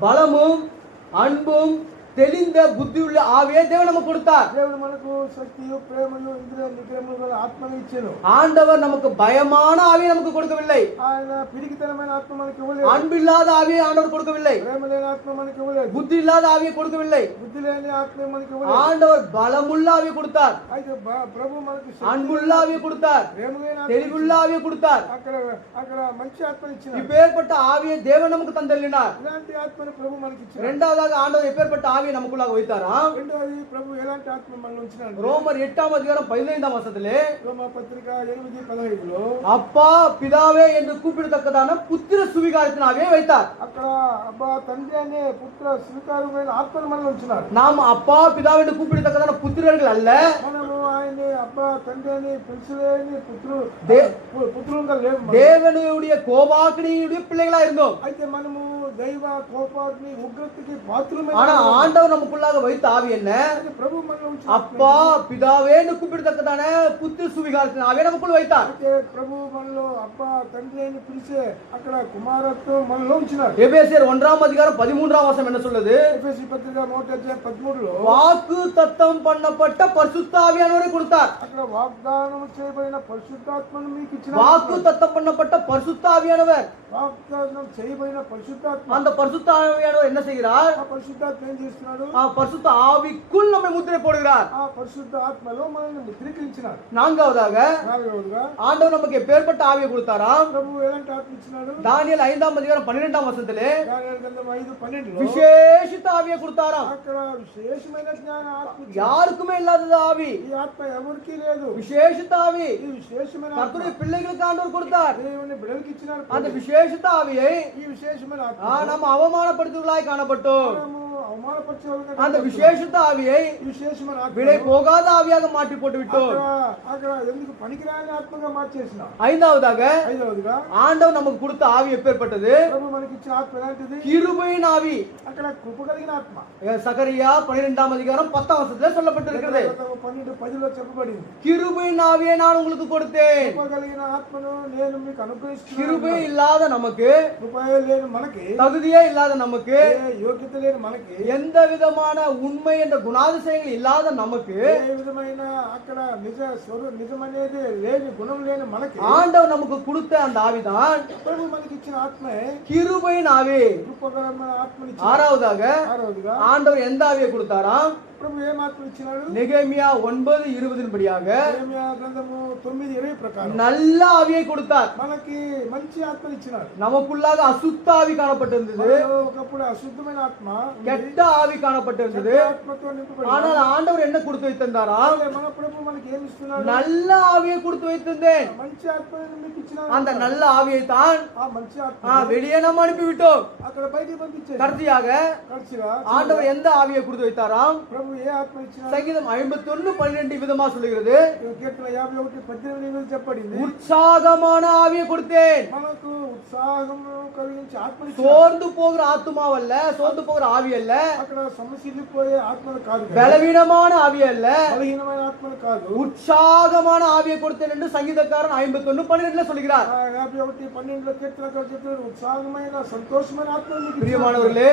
பலமும் அன்பும் தெளிந்த புத்தியுள்ள ஆவியை தேவன் நமக்கு கொடுத்தார். దేవుడు మనకు శక్తియు ప్రేమయు ఇంద్రియ నిగ్రహములు గల ఆత్మను ఇచ్చెను. ஆண்டவர் நமக்கு பயமான ஆவியை நமக்கு கொடுக்கவில்லை. ఆయన పిరికితనమైన ఆత్మ మనకి ఇవ్వలేదు. அன்பில்லாத ஆவியை ஆண்டவர் கொடுக்கவில்லை. ప్రేమ లేని ఆత్మ మనకి ఇవ్వలేదు. புத்தி இல்லாத ஆவியை கொடுக்கவில்லை. బుద్ధి లేని ఆత్మ మనకి ఇవ్వలేదు. ஆண்டவர் பலமுள்ள ஆவியை கொடுத்தார். అయితే ప్రభు మనకి அன்புள்ள ஆவியை கொடுத்தார். ప్రేమ లేని ఆత్మ, தெளிவுள்ள ஆவியை கொடுத்தார். అక్కడ మంచి ఆత్మ ఇచ్చినాడు. இப்பேற்பட்ட ஆவியை தேவன் நமக்கு தந்தள்ளினார். ఇలాంటి ఆత్మను ప్రభు మనకి ఇచ్చాడు. இரண்டாவதாக ஆண்டவர் எப்பேற்பட்ட ஆவியை நமக்குள்ளாக வைத்தாராம்? రెండోది ప్రభు ఎలాంటి ఆత్మ మనలో ఉంచినాడు? ரோமர் 8ஆம் அதிகாரம் 15ஆம் வசனத்திலே రోమా పత్రిక 8:15లో அப்பா பிதாவே என்று கூப்பிடத்தக்கதான புத்திர சுவிகாரத்தின் ஆவியை வைத்தார். అక్కడ అబ్బా తండ్రి అనే పుత్ర స్వీకారమైన ఆత్మను మనలో ఉంచినాడు. நாம் அப்பா பிதாவே என்று கூப்பிடத்தக்கதான புத்திரர்கள் அல்ல. మనము ఆయన్ని అబ్బా తండ్రి అని పిలిచలేని పుత్రులుగా లేవు. தேவனுடைய கோபாக்கினியுடைய பிள்ளைகளா இருந்தோம். అయితే మనము దైవ కోపాగ్ని ఉగ్రతకి పాత్రలమే. ஆனா ஆண்டவர் நமக்குள்ளாக வைத்த ஆவி என்ன? ప్రభు మనలో ఉంచిన அப்பா பிதாவே என்று கூப்பிடத்தக்கதான புத்திர சுவிகாரத்தின் ஆவியை நமக்குள் வைத்தார். అయితే ప్రభు మనలో అబ్బా తండ్రి అని పిలిచే అక్కడ కుమారత్వం మనలో ఉంచినాడు. எபேசியர் 1ஆம் அதிகாரம் 13ஆம் வசனம் என்ன சொல்லுது? ఎఫెసీ పత్రిక 1:13లో வாக்கு தத்தம் பண்ணப்பட்ட பரிசுத்த ஆவியானவரை கொடுத்தார். అక్కడ వాగ్దానం చేయబడిన పరిశుద్ధాత్మను మీకు ఇచ్చినాడు. வாக்கு தத்தம் பண்ணப்பட்ட பரிசுத்த ஆவியானவர், వాగ్దానం చేయబడిన పరిశుద్ధాత్మ, அந்த பரிசுத்த ஆவியானவர் என்ன செய்கிறார்? ఆ పరిశుద్ధాత్మ ఏం చేస్తున్నాడు? பரிசுத்த ஆவிக்குள் நம்மை முத்திரை போடுகிறார். ఆ పరిశుద్ధ ఆత్మలో మనల్ని ముద్రీకరించినాడు. நான்காவதாக నాలుగవదిగా ஆண்டவர் நமக்கு எப்பேற்பட்ட ஆவியை கொடுத்தாராம்? ప్రభు ఎలాంటి ఆత్మ ఇచ్చినాడు? தானியேல் 5ஆம் அதிகாரம் 12ஆம் வசனத்திலே దానియేలు గ్రంథం 5:12లో விசேஷித்த ஆவியை கொடுத்தாராம். అక్కడ విశేషమైన జ్ఞాన ఆత్మ ఇచ్చాడు. யாருக்குமே இல்லாதது ஆவி, ఈ ఆత్మ ఎవరికీ లేదు. விசேஷித்த ஆவி ఈ విశేషమైన ఆత్మ கர்த்தருடைய பிள்ளைகளுக்கு ஆண்டவர் கொடுத்தார். దేవుని బిడ్డలకు ఇచ్చినాడు. அந்த விசேஷித்த ஆவியை ఈ విశేషమైన ఆత్మ நாம் அவமானப்படுத்துவர்களாய் காணப்பட்டோம். మనము అవమానపరిచేవాళ్ళుగా அந்த விசேஷித்த ஆவியை ఈ విశేషమైన ఆత్మ விலை போகாத ஆவியாக மாற்றி போட்டு விட்டோம். అక్కడ ఎందుకు పనికిరాని ఆత్మగా మార్చేసిన. ஐந்தாவதாக ఐదవదిగా ஆண்டவர் நமக்கு கொடுத்த ஆவி எப்பேற்பட்டது? ప్రభు మనకి ఇచ్చిన ఆత్మ ఎలాంటిది? கிருபையின் ஆவி. అక్కడ కృప కలిగిన ఆత్మ. சகரியா 12ஆம் அதிகாரம் 10ஆம் வசனத்திலே சொல்லப்பட்டிருக்கிறது. 12:10లో చెప్పబడింది. கிருபையின் ஆவியை நான் உங்களுக்கு கொடுத்தேன். కృప కలిగిన ఆత్మను నేను మీకు అనుగ్రహిస్తున్నాను. கிருபை இல்லாத நமக்கு, కృపయే లేని మనకి, தகுதியே இல்லாத நமக்கு, యోగ్యత లేని మనకి, எந்த விதமான உண்மை என்ற குணாதிசயங்கள் இல்லாத நமக்கு, ఏ విధమైన అక్కడ నిజమనేది లేని గుణం లేని మనకి ஆண்டவர் நமக்கு கொடுத்த அந்த ஆவிதான் ప్రభు మనకి ఇచ్చిన ఆత్మే கிருபையின் ஆவி. కృపగలమైన ఆత్మని. ஆறாவதாக ఆరవదిగా ஆண்டவர் எந்த ஆவியை கொடுத்தாராம்? ప్రభు ఏం ఆత్మ ఇచ్చినాడు? நெகேமியா 9:20 படியாக నెహెమియా గ్రంథము 9:20 ప్రకారం நல்ல ஆவியை கொடுத்தார். మనకి మంచి ఆత్మ ఇచ్చినాడు. நமக்குள்ளாக அசுத்த ஆவி காணப்பட்டிருந்தது, మనలో ఒకప్పుడు అశుద్ధమైన ఆత్మ ఉంది. கெட்ட ஆவி காணப்பட்டிருந்தது. చెడ్డ ఆత్మతో నింపబడి ஆனால் ஆண்டவர் என்ன கொடுத்து வைத்திருந்தாரா? మన ప్రభు మనకి ఏమి ఇస్తున్నాడు? நல்ல ஆவியை கொடுத்து வைத்திருந்தேன். మంచి ఆత్మని మీకు ఇచ్చినాడు. அந்த நல்ல ஆவியை தான் ఆ మంచి ఆత్మ வெளியே நாம் அனுப்பிவிட்டோம். అక్కడ బయటికి పంపించేసి கடைசியாக కర్చిగా ஆண்டவர் எந்த ஆவியை கொடுத்து வைத்தாராம்? ప్రభు ఏ ఆత్మ ఇచ్చినాడు? சங்கீதம் 51:12 விதமா சொல்லுகிறது, కీర్తన 51:18 చెప్పబడింది, உற்சாகமான ஆவியை கொடுத்தேன். మనకు ఉత్సాహం కలిగించే ఆత్మ ఇచ్చినాడు. சோர்ந்து போகிற ஆத்துமாவல்ல, சோர்ந்து போகிற ஆவி அல்ல, అక్కడ సమస్యలిపోయే ఆత్మలు కాదు, பலவீனமான ஆவி அல்ல, బలహీనమైన ఆత్మలు కాదు, உற்சாகமான ஆவியை கொடுத்தேன் என்று சங்கீதக்காரன் 51:12 சொல்கிறார். 51:12 కీర్తనకారుడు చెప్పాడు, ఉత్సాహమైన సంతోషమైన ఆత్మలు మీకు ఇచ్చినాడు. பிரியமானவர்களே,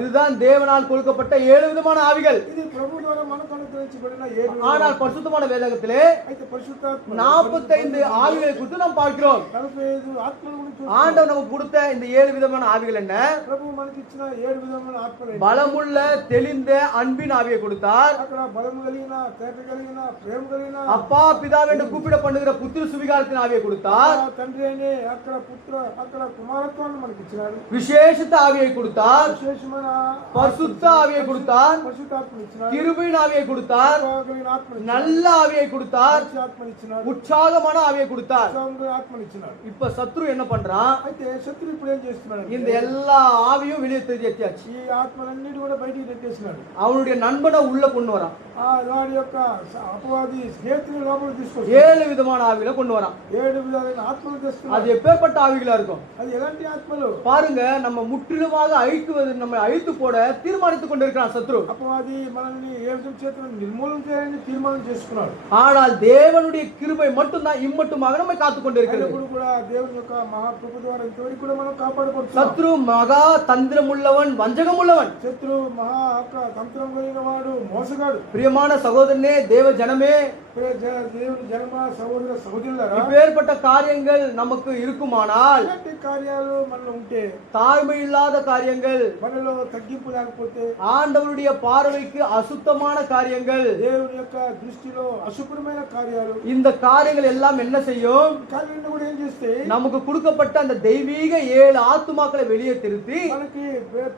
இதுதான் தேவனால் கொடுக்கப்பட்ட 7 விதமான ஆவிகள். ఇది ప్రభు ద్వారా మనకు అనుగ్రహించబడిన 7 ஆனால் பரிசுத்தமான வேதத்திலே అయితే పరిశుద్ధాత్మ 45 ஆவிகளை குறித்து நாம் பார்க்கிறோம். 45 ఆత్మల గురించి ஆண்டவர் நமக்கு கொடுத்த இந்த 7 விதமான ஆவிகள் என்ன? ప్రభు మనకి ఇచ్చిన 7 విధమైన ఆత్మలు. பலமுள்ள தெளிந்த அன்பின் ஆவியை கொடுத்தார். అక్కడ బలము కలిగిన, తేట కలిగిన, ప్రేమ కలిగిన, அப்பா பிதாவென்று கூப்பிட பண்ணுகிற புத்திர சுவிகாரத்தின் ஆவியை கொடுத்தார். తండ్రి అనే అక్కడ పుత్ర, అక్కడ కుమారత్వాన్ని మనకి ఇచ్చినాడు. விசேஷித்த ஆவியை கொடுத்தார். విశేషమైన பரிசுத்த ஆவியை கொடுத்தார். పరిశుద్ధాత్మ ఇచ్చినాడు. கிருபையின் ஆவியை கொடுத்தார். కలిగిన ఆత్మ நல்ல ஆவியை கொடுத்தார். ఆత్మని ఇచ్చినాడు. உற்சாகமான ஆவியை கொடுத்தார். ఉత్సాహంగా ఆత్మని ఇచ్చినాడు. இப்ப சத்ரு என்ன பண்றான்? అయితే శత్రువు ఇప్పుడు ఏం చేస్తున్నాడు? இந்த எல்லா ஆவியும் வெளியே தெரியாச்சு. ఈ ఆత్మలన్నిటి కూడా బయటికి నెట్టేసినాడు. அவனுடைய நண்பனை உள்ள கொண்டு வரான். వాడి యొక్క అపవాది స్నేహితుని లోపల తీసుకొచ్చి 7 விதமான ஆவிகளை கொண்டு வரான். 7 విధాలైన ఆత్మలు తెస్తున్నాడు. அது எப்பேற்பட்ட ஆவிகளா இருக்கும்? అది ఎలాంటి ఆత్మలు? பாருங்க, நம்ம முற்றிலுமாக நம்ம அழித்து போட தீர்மானித்துக் கொண்டிருக்கிறான் சத்ரு. అపవాది మనల్ని ఏ విధం చేతులను నిర్మూలన చేయాలని తీర్మానం చేసుకున్నాడు. ஆனால் தேவனுடைய கிருபை மட்டும்தான் இம்மட்டுமாக நம்மை காத்துக் கொண்டிருக்கிறது. ఇప్పుడు కూడా దేవుని యొక్క మహాకృప ద్వారా ఇంతవరకు కూడా మనం కాపాడబడుతున్నాం. சத்ரு மகா தந்திரமுள்ளவன், வஞ்சகமுள்ளவன். శత్రు మహా తంత్రం కలిగిన వాడు, మోసగాడు. பிரியமான சகோதரனே, தேவ ஜனமே, దేవుని జన్మ సహోదర సహోదరులారా, இப்பேற்பட்ட காரியங்கள் நமக்கு இருக்குமானால், ఇలాంటి కార్యాలు మనలో ఉంటే, தாழ்மை இல்லாத காரியங்கள், మనలో తగ్గింపు లేకపోతే, ஆண்டவருடைய பார்வைக்கு அசுத்தமான காரியங்கள், దేవుని యొక్క దృష్టిలో అశుభ్రమైన కార్యాలు, இந்த காரியங்கள் எல்லாம் என்ன செய்யும்? కార్యాలను కూడా ఏం చేస్తే நமக்கு கொடுக்கப்பட்ட அந்த தெய்வீக 7 ஆத்துமாக்களை வெளியே திருத்தி మనకి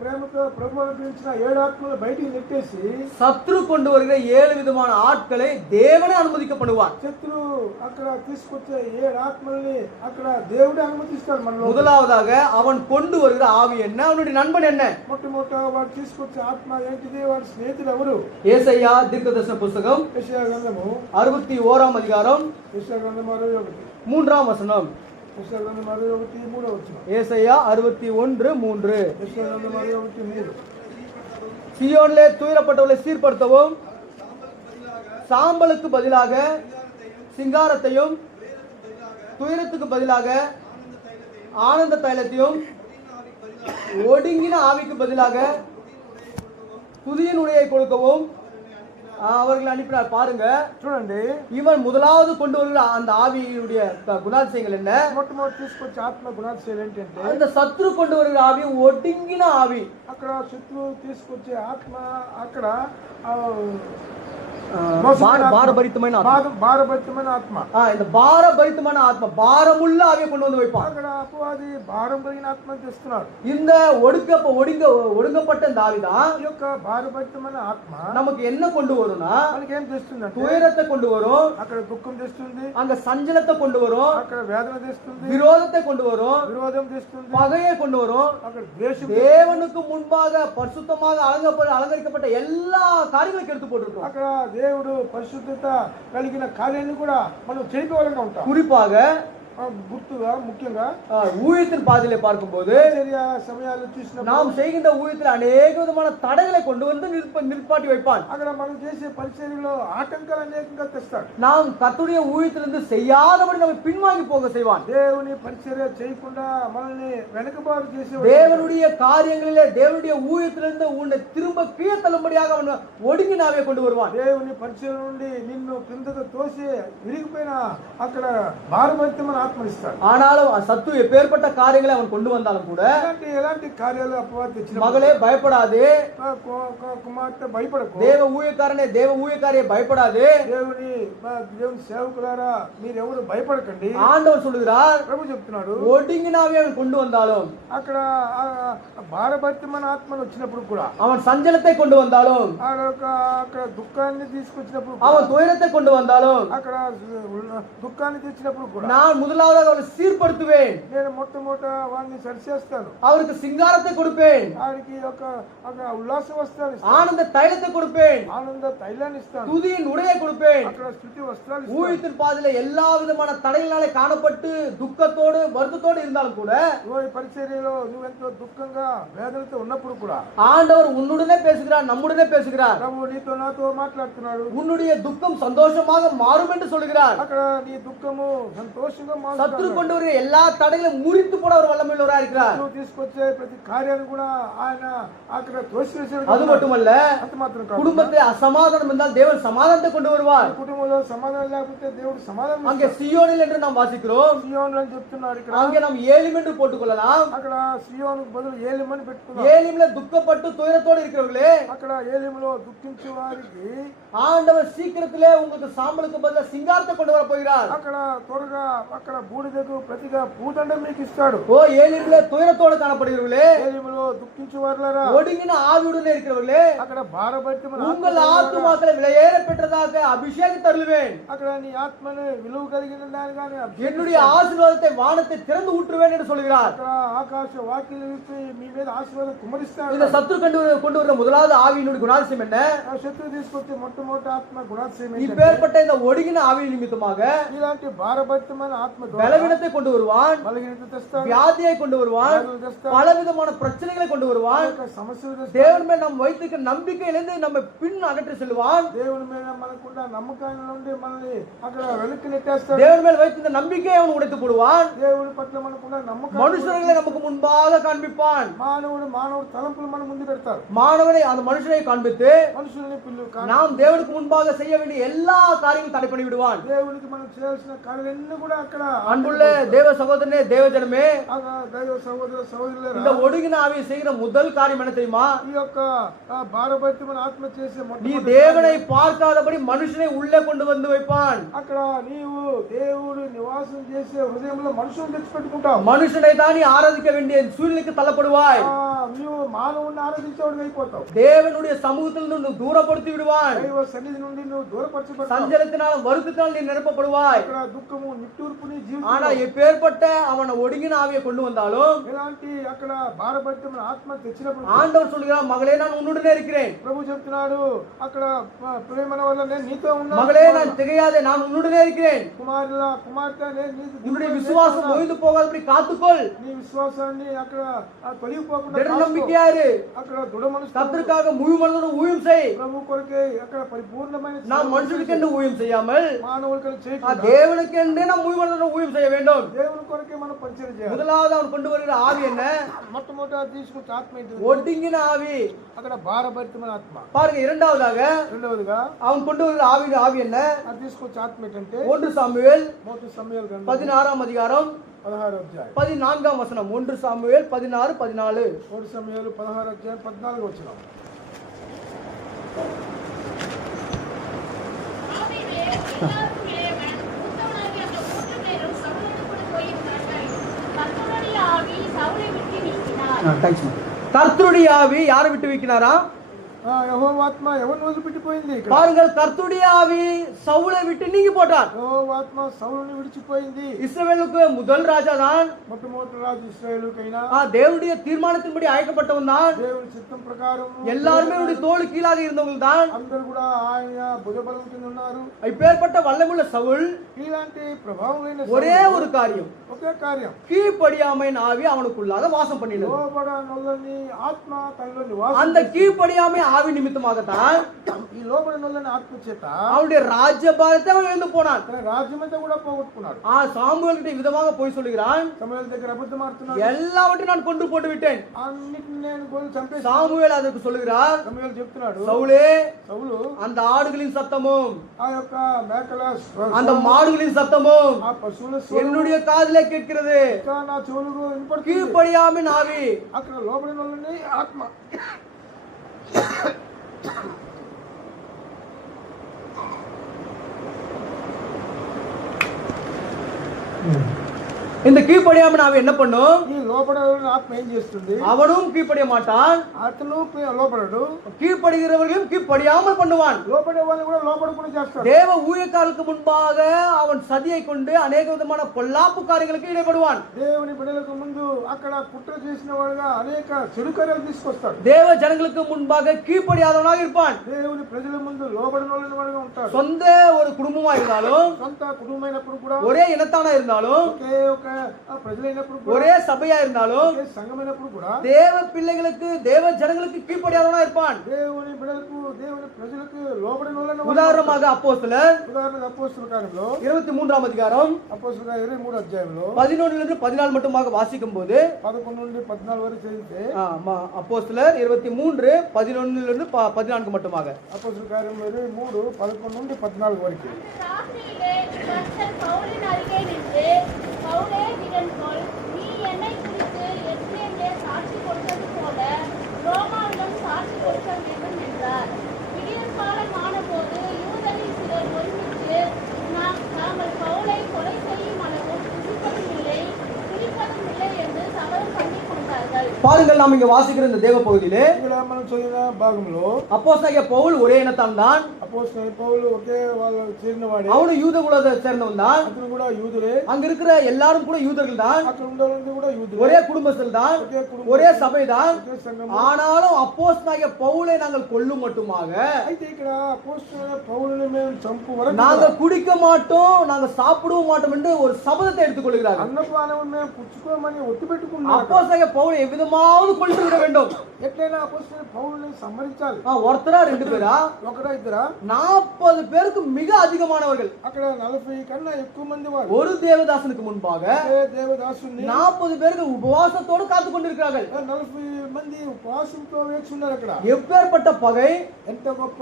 ప్రేమతో ప్రభు అనుగ్రహించిన 7 ఆత్మలు బయటికి నెట్టేసి சத்ரு கொண்டு வருகிற 7 விதமான ஆட்களை தேவனே அனுமதிக்கப்படுவார். శత్రు అక్కడ తీసుకొచ్చే 7 ఆత్మల్ని అక్కడ దేవుడే అనుమతిస్తాడు మనలో. முதலாவதாக அவன் கொண்டு வருகிற ஆவி என்ன? அவனுடைய நண்பன் என்ன? మొట్టమొదట వాడు తీసుకొచ్చే ఆత్మ ఏంటిది? వాడి స్నేహితుడు ఎవరు? ஏசாயா தீர்க்கதரிசன புத்தகம் యెషయా గ్రంథము 61ஆம் அதிகாரம் యెషయా గ్రంథము 61 3ஆம் வசனம். యెషయా గ్రంథము 61 3వ వచనం. ஏசாயா 61:3. యెషయా గ్రంథము 61 3. சீயோனிலே துயரப்பட்டவர்களை சீர்படுத்தவும், சாம்பலுக்கு பதிலாக சிங்காரத்தையும், துயரத்துக்கு பதிலாக ஆனந்த தைலத்தையும், ஒடுங்கின ஆவிக்கு பதிலாக புதிய நுழையை கொடுக்கவும் அவர்கள் அனுப்பினார். பாருங்க, చూడండి, இவன் முதலாவது கொண்டு வருகிற அந்த ஆவியுடைய குணாதிசயங்கள் என்ன? మొట్టమొదటి తీసుకొచ్చే ఆత్మ గుణాதிசయాలు ఏంటంటే, அந்த சத்ரு கொண்டு வருகிற ஆவி ஒடுங்கின ஆவி. అక్కడ శత్రువు తీసుకొచ్చే ఆత్మ అక్కడ பாரபரித்தமான ஆத்மா. భారభరితమైన ఆత్మ. இந்த பாரபரித்தமான ஆத்மா, பாரமுள்ள ஆவியை கொண்டு வந்து வைப்பான். అక్కడ అపవాది భారం కలిగిన ఆత్మ తెస్తున్నాడు. இந்த ஒடுங்கப்பட்ட இந்த ஆவிதான் ఈ యొక్క భారభరితమైన ఆత్మ நமக்கு என்ன கொண்டு வரும்னா, మనకి ఏం తెస్తుందంటే துயரத்தை கொண்டு வரும், అక్కడ దుఃఖం తెస్తుంది, அங்க சஞ்சலத்தை கொண்டு வரும், అక్కడ వేదన తెస్తుంది, விரோதத்தை கொண்டு வரும், విరోధం తెస్తుంది, பகையை கொண்டு வரும். అక్కడ ద్వేషం, தேவனுக்கு முன்பாக பரிசுத்தமாக அலங்கரிக்கப்பட்ட எல்லா காரியங்களையும் எடுத்து போட்டுருக்கோம். అక్కడ దేవుడు పరిశుద్ధత కలిగిన కార్యాన్ని కూడా మనం చెడిపోవాలంగా ఉంటాం. குறிப்பாக గుర్తుగా ముఖ్యంగా ஊழியத்தின் பாதையில பார்க்கும்போது సమయాలు చూసినప్పుడు நாம் செய்கின்ற ஊழியத்தில் அநேக விதமான தடைகளை கொண்டு வந்து நிற்பாட்டி வைப்பான். అక్కడ మనం చేసే పరిచర్యలో ఆటంకాలు అనేకంగా తెస్తాడు. நாம் கர்த்தருடைய ஊழியத்திலிருந்து செய்யாதபடி நம்மை பின்வாங்கி போக செய்வான். దేవుని పరిచర్య చేయకుండా మనల్ని వెనకబాటు చేసే, தேவனுடைய காரியங்களிலே தேவனுடைய ஊழியத்திலிருந்து உன்னை திரும்ப கீழே தள்ளும்படியாக அவன் ஒடுங்கினாவே கொண்டு வருவான். దేవుని పరిచర్య నుండి నిన్ను కిందకు తోసి విరిగిపోయిన అక్కడ భారభరితమైన ఆత్మనిస్తాడు. ஆனாலும் சத்து எப்பேற்பட்ட காரியங்களை அவன் கொண்டு வந்தாலும் கூட ఎలాంటి కార్యాలు అపవాది తెచ్చిన மகளே பயப்படாதே, కుమార్తె భయపడకు. தேவ ஊழியக்காரனே தேவ ஊழியக்காரியை பயப்படாதே. దేవుని సేవకులారా మీరెవరు భయపడకండి. ஆண்டவர் சொல்லுகிறார், ప్రభు చెప్తున్నాడు, ஒடுங்கினாவே அவன் கொண்டு வந்தாலும், అక్కడ భారభరితమైన ఆత్మను వచ్చినప్పుడు కూడా, அவன் சஞ்சலத்தை கொண்டு வந்தாலும், అక్కడ దుఃఖాన్ని తీసుకొచ్చినప్పుడు, அவன் துயரத்தை கொண்டு வந்தாலும், అక్కడ దుఃఖాన్ని తెచ్చినప్పుడు కూడా, நான் முதலாவது அவனை சீர்படுத்துவேன், నేను మొట్టమొదట వాడిని సరిచేస్తాను, அவருக்கு சிங்காரத்தை கொடுப்பேன், వాడికి ఒక ఉల్లాస వస్త్రాలు, ஆனந்த தைலத்தை கொடுப்பேன், ఆనంద తైలాన్ని ఇస్తాను, துதியின் உடையை கொடுப்பேன். అక్కడ స్తుతి వస్త్రాలు, ஊழியத்தின் பாதையில எல்லா விதமான தடைகளாலே காணப்பட்டு துக்கத்தோடு வருத்தத்தோடு இருந்தாலும் கூட, పరిచర్యలో నువ్వెంతో దుఃఖంగా వేదనతో ఉన్నప్పుడు కూడా ஆண்டவர் உன்னுடனே பேசுகிறார், நம்முடனே பேசுகிறார். ప్రభు నీతో నాతో మాట్లాడుతున్నాడు. உன்னுடைய துக்கம் சந்தோஷமாக மாறும் என்று சொல்கிறார். అక్కడ నీ దుఃఖము సంతోషంగా சத்துரு கொண்டு வருகிற எல்லா தடைகளையும் முறித்து போட ஒரு வல்லமையுள்ளவராக இருக்கிறார். నువ్వు తీసుకొచ్చే ప్రతి కార్యాన్ని కూడా ఆయన అక్కడ తోసివేసాడు. அது மட்டுமல்ல, అంత మాత్రం కాదు, குடும்பத்தில் அசமாதானம் இருந்தால் தேவன் சமாதானத்தை கொண்டு வருவார். కుటుంబంలో సమాధానం లేకపోతే దేవుడు సమాధానం. அங்கே சியோனில் என்று நாம் வாசிக்கிறோம், సియోను అని చెప్తున్నాడు. ఇక్కడ அங்கே நாம் ஏலிம் என்று போட்டுக்கொள்ளலாம். అక్కడ సియోనుకు బదులు ఏలిం అని పెట్టుకున్నాం. ஏலிம்ல துக்கப்பட்டு துயரத்தோடு இருக்கிறவர்களே, అక్కడ ఏలింలో దుఃఖించే వారికి ஆண்டவர் சீக்கிரத்திலே உங்களுக்கு சாம்பலுக்கு பதிலா சிங்காரத்தை கொண்டு வர போகிறார். అక్కడ త్వరగా అక్కడ బూడిదకు ప్రతిగా భూదండం మీకు ఇస్తాడు. ஓ ஏலிம்ல துயரத்தோடு காணப்படுகிறவர்களே, ఏలింలో దుఃఖించే వారులారా, ஒடுங்கின ஆவியுடனே இருக்கிறவர்களே, అక్కడ భారభరితమైన உங்கள் ஆத்துமாக்களை விலையேற பெற்றதாக அபிஷேகம் தருவேன். అక్కడ నీ ఆత్మను విలువ కలిగిన దానిగానే என்னுடைய ஆசீர்வாதத்தை வானத்தை திறந்து ஊற்றுவேன் என்று சொல்கிறார். అక్కడ ఆకాశ వాకిలి విప్పి మీ మీద ఆశీర్వాదం కుమ్మరిస్తాడు. இந்த சத்துரு கொண்டு வர முதலாவது ஆவியினுடைய குணாதிசயம் என்ன? ఆ శత్రువు తీసుకొచ్చే మొట్టమొదటి ఆత్మ గుణాశయం இப்பேற்பட்ட இந்த ஒடுங்கின ஆவியின் நிமித்தமாக ఇలాంటి భారభరితమైన ఆత్మ பலவீனத்தை கொண்டு வருவான், బలహీనత తెస్తాడు, வியாதியை கொண்டு வருவான், వ్యాధులు తెస్తాడు, பலவிதமான பிரச்சனைகளை கொண்டு வருவான். సమస్యలు తెస్తాడు. தேவன் மேல் நாம் வைத்திருக்க நம்பிக்கையிலிருந்து நம்ம பின் அகற்றி செல்வான். దేవుని మీద మనకున్న నమ్మకాల నుండి మనల్ని అక్కడ వెనక్కి నెట్టేస్తాడు. தேவன் மேல் வைத்திருந்த நம்பிக்கையை அவன் உடைத்து போடுவான். దేవుని పట్ల మనకున్న నమ్మకం மனுஷர்களை நமக்கு முன்பாக காண்பிப்பான். మానవుడు తలంపులు మన ముందు పెడతారు. மாணவனை அந்த மனுஷனை காண்பித்து మనుషుల్ని పిల్లు நாம் தேவனுக்கு முன்பாக செய்ய வேண்டிய எல்லா காரியங்களும் தடை பண்ணி விடுவான். దేవునికి మనం చేయాల్సిన కార్యాలన్నీ కూడా అక్కడ அன்புள்ள தேவ சகோதரனே, தேவ ஜனமே, దైవ సహోదర సహోదరులారా, இந்த ஒடுங்கின ஆவியை செய்கிற முதல் காரியம் என்ன தெரியுமா? ఈ యొక్క భారభరితమైన ఆత్మ చేసే நீ தேவனை பார்க்காதபடி மனுஷனை உள்ளே கொண்டு வந்து வைப்பான். అక్కడ నీవు దేవుడు నివాసం చేసే హృదయంలో మనుషులను తెచ్చిపెట్టుకుంటావు. மனுஷனை தான் நீ ஆராதிக்க வேண்டிய சூழ்நிலைக்கு தள்ளப்படுவாய். నీవు మానవుని ఆరాధించేవాడు అయిపోతావు. தேவனுடைய சமூகத்தில் நின்று தூரப்படுத்தி விடுவான். దైవ సన్నిధి నుండి నువ్వు దూరపరచబడతావు. சஞ்சலத்தினாலும் வருத்தத்தினாலும் நீ நிரப்பப்படுவாய். అక్కడ దుఃఖము నిట్టూర్పుని జీవితం. ஆனா எப்பேற்பட்ட அவனை ஒடுங்கின ஆவியை கொண்டு வந்தாலும் ఇలాంటి అక్కడ భారభరితమైన ఆత్మ తెచ్చినప్పుడు ஆண்டவர் சொல்கிறார், மகளே நான் உன்னுடனே இருக்கிறேன். ప్రభు చెప్తున్నాడు, అక్కడ ప్రేమన వల్ల నేను నీతో ఉన్నాను. மகளே நான் திகையாதே, நான் உன்னுடனே இருக்கிறேன். కుమార్తె నేను உன்னுடைய விசுவாசம் ஓய்ந்து போகாதபடி காத்துக்கொள். నీ విశ్వాసాన్ని అక్కడ తొలగిపోకుండా திட நம்பிக்கையா இரு. అక్కడ దృఢ మనసు கர்த்தருக்காக முழு மனதோடு ஊழியம் செய். ప్రభు కొరకే అక్కడ పరిపూర్ణమైన நாம் மனுஷனுக்கென்று ஊழியம் செய்யாமல் మానవులకు చేయకుండా தேவனுக்கென்று நாம் முழு மனதோடு ஊழியம் செய்ய வேண்டும். దేవుని కొరకే మనం పరిచయం చేయాలి. முதலாவது அவன் கொண்டு வருகிற ஆவி என்ன? మొట్టమొదట తీసుకొచ్చే ఆత్మ ఏంటి? ஒடுங்கின ஆவி. అక్కడ భారభరితమైన ఆత్మ. பாருங்க, இரண்டாவதாக రెండవదిగా அவன் கொண்டு வருகிற ஆவி என்ன? అది తీసుకొచ్చే ఆత్మ ఏంటంటే 1 సామువేల్ 16వ அதிகாரம் 16వ అధ్యాయం 14 வசனம். 1 சாமுவேல் 16 14. 1 సమూయేలు 16వ అధ్యాయం 14వ వచనం. கர்த்தருடைய ஆவி யாரை விட்டு வைக்கிறாரா? యెహోవా ఆత్మ ఎవరిని వదిలిపెట్టిపోయింది? பாருங்கள், கர்த்தருடைய ஆவி சவுலை விட்டு நீங்கி போட்டார். యెహోవా ఆత్మ సౌలుని విడిచిపోయింది. இஸ்ரவேலுக்கு முதல் ராஜா தான். మొట్టమొదటి రాజు ఇశ్రాయేలుకైనా தேவனுடைய தீர்மானத்தின்படி அழைக்கப்பட்டவன் தான். దేవుని చిత్తం ప్రకారం எல்லாருமே அவருடைய தோள் கீழாக இருந்தவங்க தான். అందరూ కూడా ఆయన భుజబలం కింద ఉన్నారు. இப்பேற்பட்ட வல்லமுள்ள சவுல் ఇలాంటి ప్రభావం లేని ஒரே ஒரு காரியம், ఒకే కార్యం, கீழ்ப்படியாமை ஆவி அவனுக்குள்ளாக வாசம் பண்ணினது. లోబడ నొల్లని ఆత్మ తనలో నివాసం. அந்த கீழ்ப்படியாமை ஆவி நிமித்தமாகத்தான் ఈ లోబడిన వాళ్ళని ఆత్మ చేత அவனுடைய ராஜ்யபாரத்தை அவன் எழுந்து போனான். తన రాజ్యమంతా కూడా పోగొట్టుకున్నాడు. சாமுவேல் கிட்ட விதமாக போய் சொல்லுகிறான், సమూయేలు దగ్గర అబద్ధం ఆడుతున్నాడు. எல்லாவற்றையும் நான் கொன்று போட்டு விட்டேன். అన్నిటిని నేను గోలు చంపేసి. சாமுவேல் அதற்கு சொல்லுகிறார், సమూయేలు చెప్తున్నాడు, சவுலே సౌలు அந்த ఆడుகளின் சத்தமும் ఆ యొక్క మేకల அந்த மாடுகளின் சத்தமும் ఆ పశువుల என்னுடைய காதிலே கேட்கிறது. నా చెవులకు వినపడుతుంది. கீழ்ப்படியாமின் ஆவி అక్కడ లోబడిన వాళ్ళని ఆత్మ இந்த கீழ்ப்படியாமின் ஆவி என்ன பண்ணும்? ఈ లోబడిన వాళ్ళని ఆత్మ ఏం చేస్తుంది? அவனும் கீழ்ப்படிய மாட்டான், అతను లోబడడు. கீழ்ப்படுகிறவர்களையும் கீழ்ப்படியாமல் பண்ணுவான். లోబడే వాళ్ళని కూడా లోబడకుండా చేస్తాడు. தேவ ஊழியக்காரருக்கு முன்பாக அவன் சதியை கொண்டு அநேக விதமான பொல்லாப்பு காரியங்களுக்கு ஈடுபடுவான். దేవుని బిడ్డలకు ముందు అక్కడ కుట్ర చేసిన వాడుగా అనేక చెడు కార్యాలు తీసుకొస్తాడు. தேவ ஜனங்களுக்கு முன்பாக கீழ்ப்படியாதவனாக இருப்பான். దేవుని ప్రజల ముందు లోబడిన వాళ్ళని వాడుగా ఉంటాడు. சொந்த ஒரு குடும்பமா இருந்தாலும், సొంత కుటుంబమైనప్పుడు కూడా, ஒரே ఇనతానా இருந்தாலும், ఒకే ఒక ప్రజలైనప్పుడు కూడా, ஒரே சபையா இருந்தாலும், ఒకే సంఘమైనప్పుడు కూడా தேவ பிள்ளைகளுக்கு தேவ ஜனங்களுக்கு கீழ்ப்படியாதவனா இருப்பான். దేవుని బిడ్డలకు దేవుని ప్రజలకు లోబడిన వాళ్ళని உதாரணமாக அப்போஸ்தலர் ఉదాహరణకు అపోస్తల కార్యంలో 23ஆம் அதிகாரம் అపోస్తల కార్యం 23 అధ్యాయంలో 11 லிருந்து 14 மட்டுமாக வாசிக்கும் போது 11 నుండి 14 వరకు చదివితే அப்போஸ்தலர் 23 11 லிருந்து 14 மட்டுமாக అపోస్తల కార్యంలో 23 11 నుండి 14 వరకు. ராத்திரியிலே கர்த்தர் பவுலின் அருகே நின்று, பவுலே திடன்கொள், நீ என்னை குறித்து எருசலேமிலே சாட்சி கொடுத்தது போல ரோமாவிலும் சாட்சி கொடுக்க வேண்டும் என்றார். விடியற்காலம் ஆனபோது யூதரில் சிலர் ஒருமித்து, நாங்கள் பவுலை கொலை செய்யும் அளவும் புசிப்பதும் இல்லை குடிப்பதும் இல்லை என்று சபதம் பண்ணி கொண்டார்கள். பாருங்கள், நாம் இங்க வாசிக்கிற இந்த தேவ பகுதியிலே ఇక్కడ మనం చదివిన భాగంలో அப்போஸ்தலனாகிய பவுல் ஒரே இனத்தான் தான், అపోస్తల పౌలు ఒకే వాళ్ళు చేరిన వాడే, அவனு யூத குலத்தை சேர்ந்தவன் தான். అతను కూడా యూదులే, அங்க இருக்கிற எல்லாரும் கூட யூதர்கள் தான், అక్కడ ఉండేవాళ్ళందరూ కూడా యూదులే, ஒரே குடும்பத்தில் தான், ఒకే కుటుంబం, ஒரே சபை தான். ఒకే సంఘం. ஆனாலும் அப்போஸ்தலனாகிய பவுலை நாங்கள் கொல்லும் மட்டுமாக, అయితే ఇక్కడ అపోస్తల పౌలుని మేము చంపు వరకు நாங்க குடிக்க மாட்டோம், நாங்க சாப்பிடவும் மாட்டோம் என்று ஒரு சபதத்தை எடுத்துக்கொள்கிறார்கள். అన్నపానం మేము పుచ్చుకోమని ఒట్టు పెట్టుకున్నాం. அப்போஸ்தலனாகிய பவுலை எவ்விதமாவது கொன்று விட வேண்டும். ఎట్లయినా అపోస్తల పౌలుని సంహరించాలి. ஒருத்தரா ரெண்டு பேரா ఒకరా ఇద్దరా? 40 பேருக்கு மிக அதிகமானவர்கள். అక్కడ 40 కన్నా ఎక్కువ మంది వారు ஒரு தேவதாசனுக்கு முன்பாக దేవదాసుని 40 பேருக்கு உபவாசத்தோடு காத்து கொண்டிருக்கிறார்கள். 40 మంది ఉపవాసంతో వేచి ఉన్నారు. అక్కడ எப்பேற்பட்ட பகை! ఎంత గొప్ప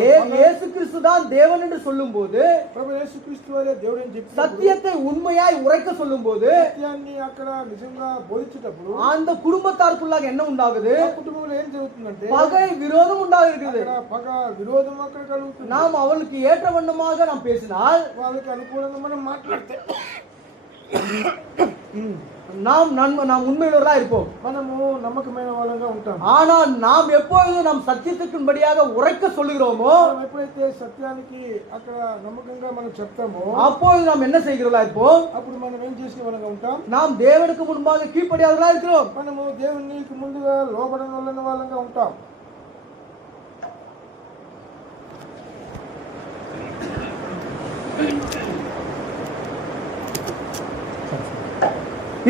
இயேசு கிறிஸ்து தான் தேவன் என்று சொல்லும் போது, ప్రభు యేసుక్రీస్తు వారే దేవుడు అని చెప్పి சத்தியத்தை உண்மையாய் உரைக்க சொல்லும் போது, సత్యాన్ని అక్కడ నిజంగా బోధించేటప్పుడు அந்த కుటుంబத்தாருக்குள்ளாக என்ன உண்டாகுது? ఆ కుటుంబంలో ఏం జరుగుతుందంటే பகை விரோதம் உண்டாக இருக்குது. అక్కడ పగ విరోధం అక్కడ కలుగుతుంది. நாம் அவளுக்கு ஏற்ற வண்ணமாக நாம் பேசினால், వాళ్ళకి అనుకూలంగా మనం మాట్లాడితే நாம் உண்மையுள்ளவர்களா இருப்போம். మనము నమ్మకమైన వాళ్ళంగా ఉంటాం. ஆனால் நாம் எப்பொழுது நம் சத்தியத்துக்கும்படியாக உரைக்க சொல்லுகிறோமோ, మనం ఎప్పుడైతే సత్యానికి అక్కడ నమ్మకంగా మనం చెప్తామో அப்பொழுது நாம் என்ன செய்கிறோம் இருப்போம்? అప్పుడు మనం ఏం చేసే వాళ్ళంగా ఉంటాం? நாம் தேவனுக்கு முன்பாக கீழ்ப்படியாதவர்களா இருக்கிறோம். మనము దేవునికి ముందుగా లోబడిన వాళ్ళంగా ఉంటాం.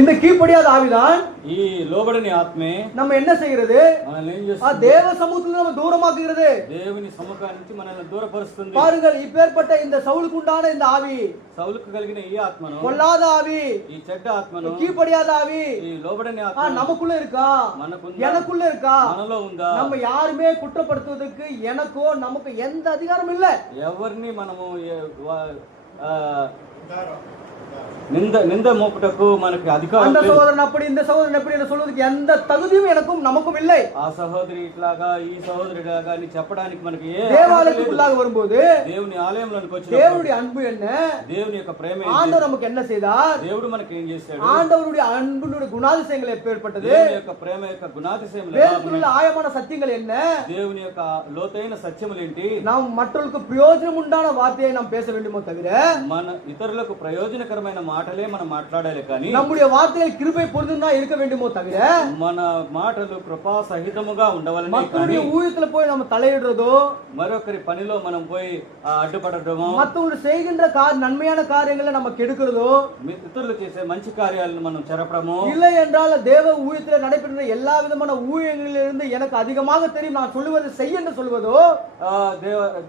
இந்த கீழ்ப்படியாத ஆவிதான் ఈ లోబడని ఆత్మే நம்ம என்ன செய்கிறது? మనల్ని ఏం ఆ చేస్తుంది? தேவ சமூகத்துல நம்ம தூரமாக்குகிறது. దేవుని సముఖాన్ని నుంచి మనల్ని దూరపరుస్తుంది. பாருங்கள், இப்பேற்பட்ட இந்த சவுலுக்கு உண்டான இந்த ஆவி, సౌలుకు కలిగిన ఈ ఆత్మను, பொல்லாத ஆவி, ఈ చెడ్డ ఆత్మను, கீழ்ப்படியாத ஆவி ఈ లోబడని ఆత్మ நமக்குள்ள இருக்கா? మనకుందా? எனக்குள்ள இருக்கா? మనలో ఉందా? நம்ம யாருமே குற்றப்படுத்துவதற்கு எனக்கோ நமக்கு எந்த அதிகாரம் இல்ல. ఎవరిని మనము నింద మోపుటకు మనకి అధికారం அந்த లేదు. சகோதரன் அப்படி, இந்த சகோதரன் எப்படி என்று சொல்வதற்கு எந்த தகுதியும் எனக்கும் நமக்கும் இல்லை. ఆ సహోదరి ఇట్లాగా ఈ సహోదరి ఇట్లాగా అని చెప్పడానికి మనకి ఏ தேவாலயத்துக்குள்ளாக வரும்போது దేవుని ఆలయంలోనికి వచ్చిన தேவனுடைய அன்பு என்ன? దేవుని యొక్క ప్రేమ ఏంటి? ஆண்டவர் நமக்கு என்ன செய்தார்? దేవుడు మనకి ఏం చేశాడు? ஆண்டவருடைய அன்புடைய குணாதிசயங்கள் எப்பேற்பட்டது? దేవుని యొక్క ప్రేమ యొక్క గుణాతిశయములు ఎలా வேதத்தில் உள்ள ఉన్నాయి? ஆழமான சத்தியங்கள் என்ன? దేవుని యొక్క లోతైన సత్యములు ఏంటి? நாம் மற்றவர்களுக்கு பிரயோஜனம் உண்டான வார்த்தையை நாம் பேச வேண்டுமோ தவிர, మన ఇతరులకు ప్రయోజనకరమైన దైవికమైన మాటలే మనం మాట్లాడాలి కానీ நம்முடைய வார்த்தைகள் கிருபை பொருந்துனா இருக்க வேண்டுமோ தவிர మన మాటలు కృపా సహితముగా ఉండవాలని కానీ மற்றவருடைய ஊழியத்துல போய் நம்ம தலையிடுறதோ మరొకరి పనిలో మనం పోయి అడ్డుపడటమో மற்றவங்க செய்கின்ற நன்மையான காரியங்களை நம்ம கெடுக்கிறதோ ఇతరులు చేసే మంచి కార్యాలను మనం చెరపడము இல்லை என்றால் தேவ ஊழியத்தில் நடைபெறுகிற எல்லா விதமான ஊழியங்களிலிருந்து எனக்கு அதிகமாக தெரியும் நான் சொல்லுவது செய் என்று சொல்வதோ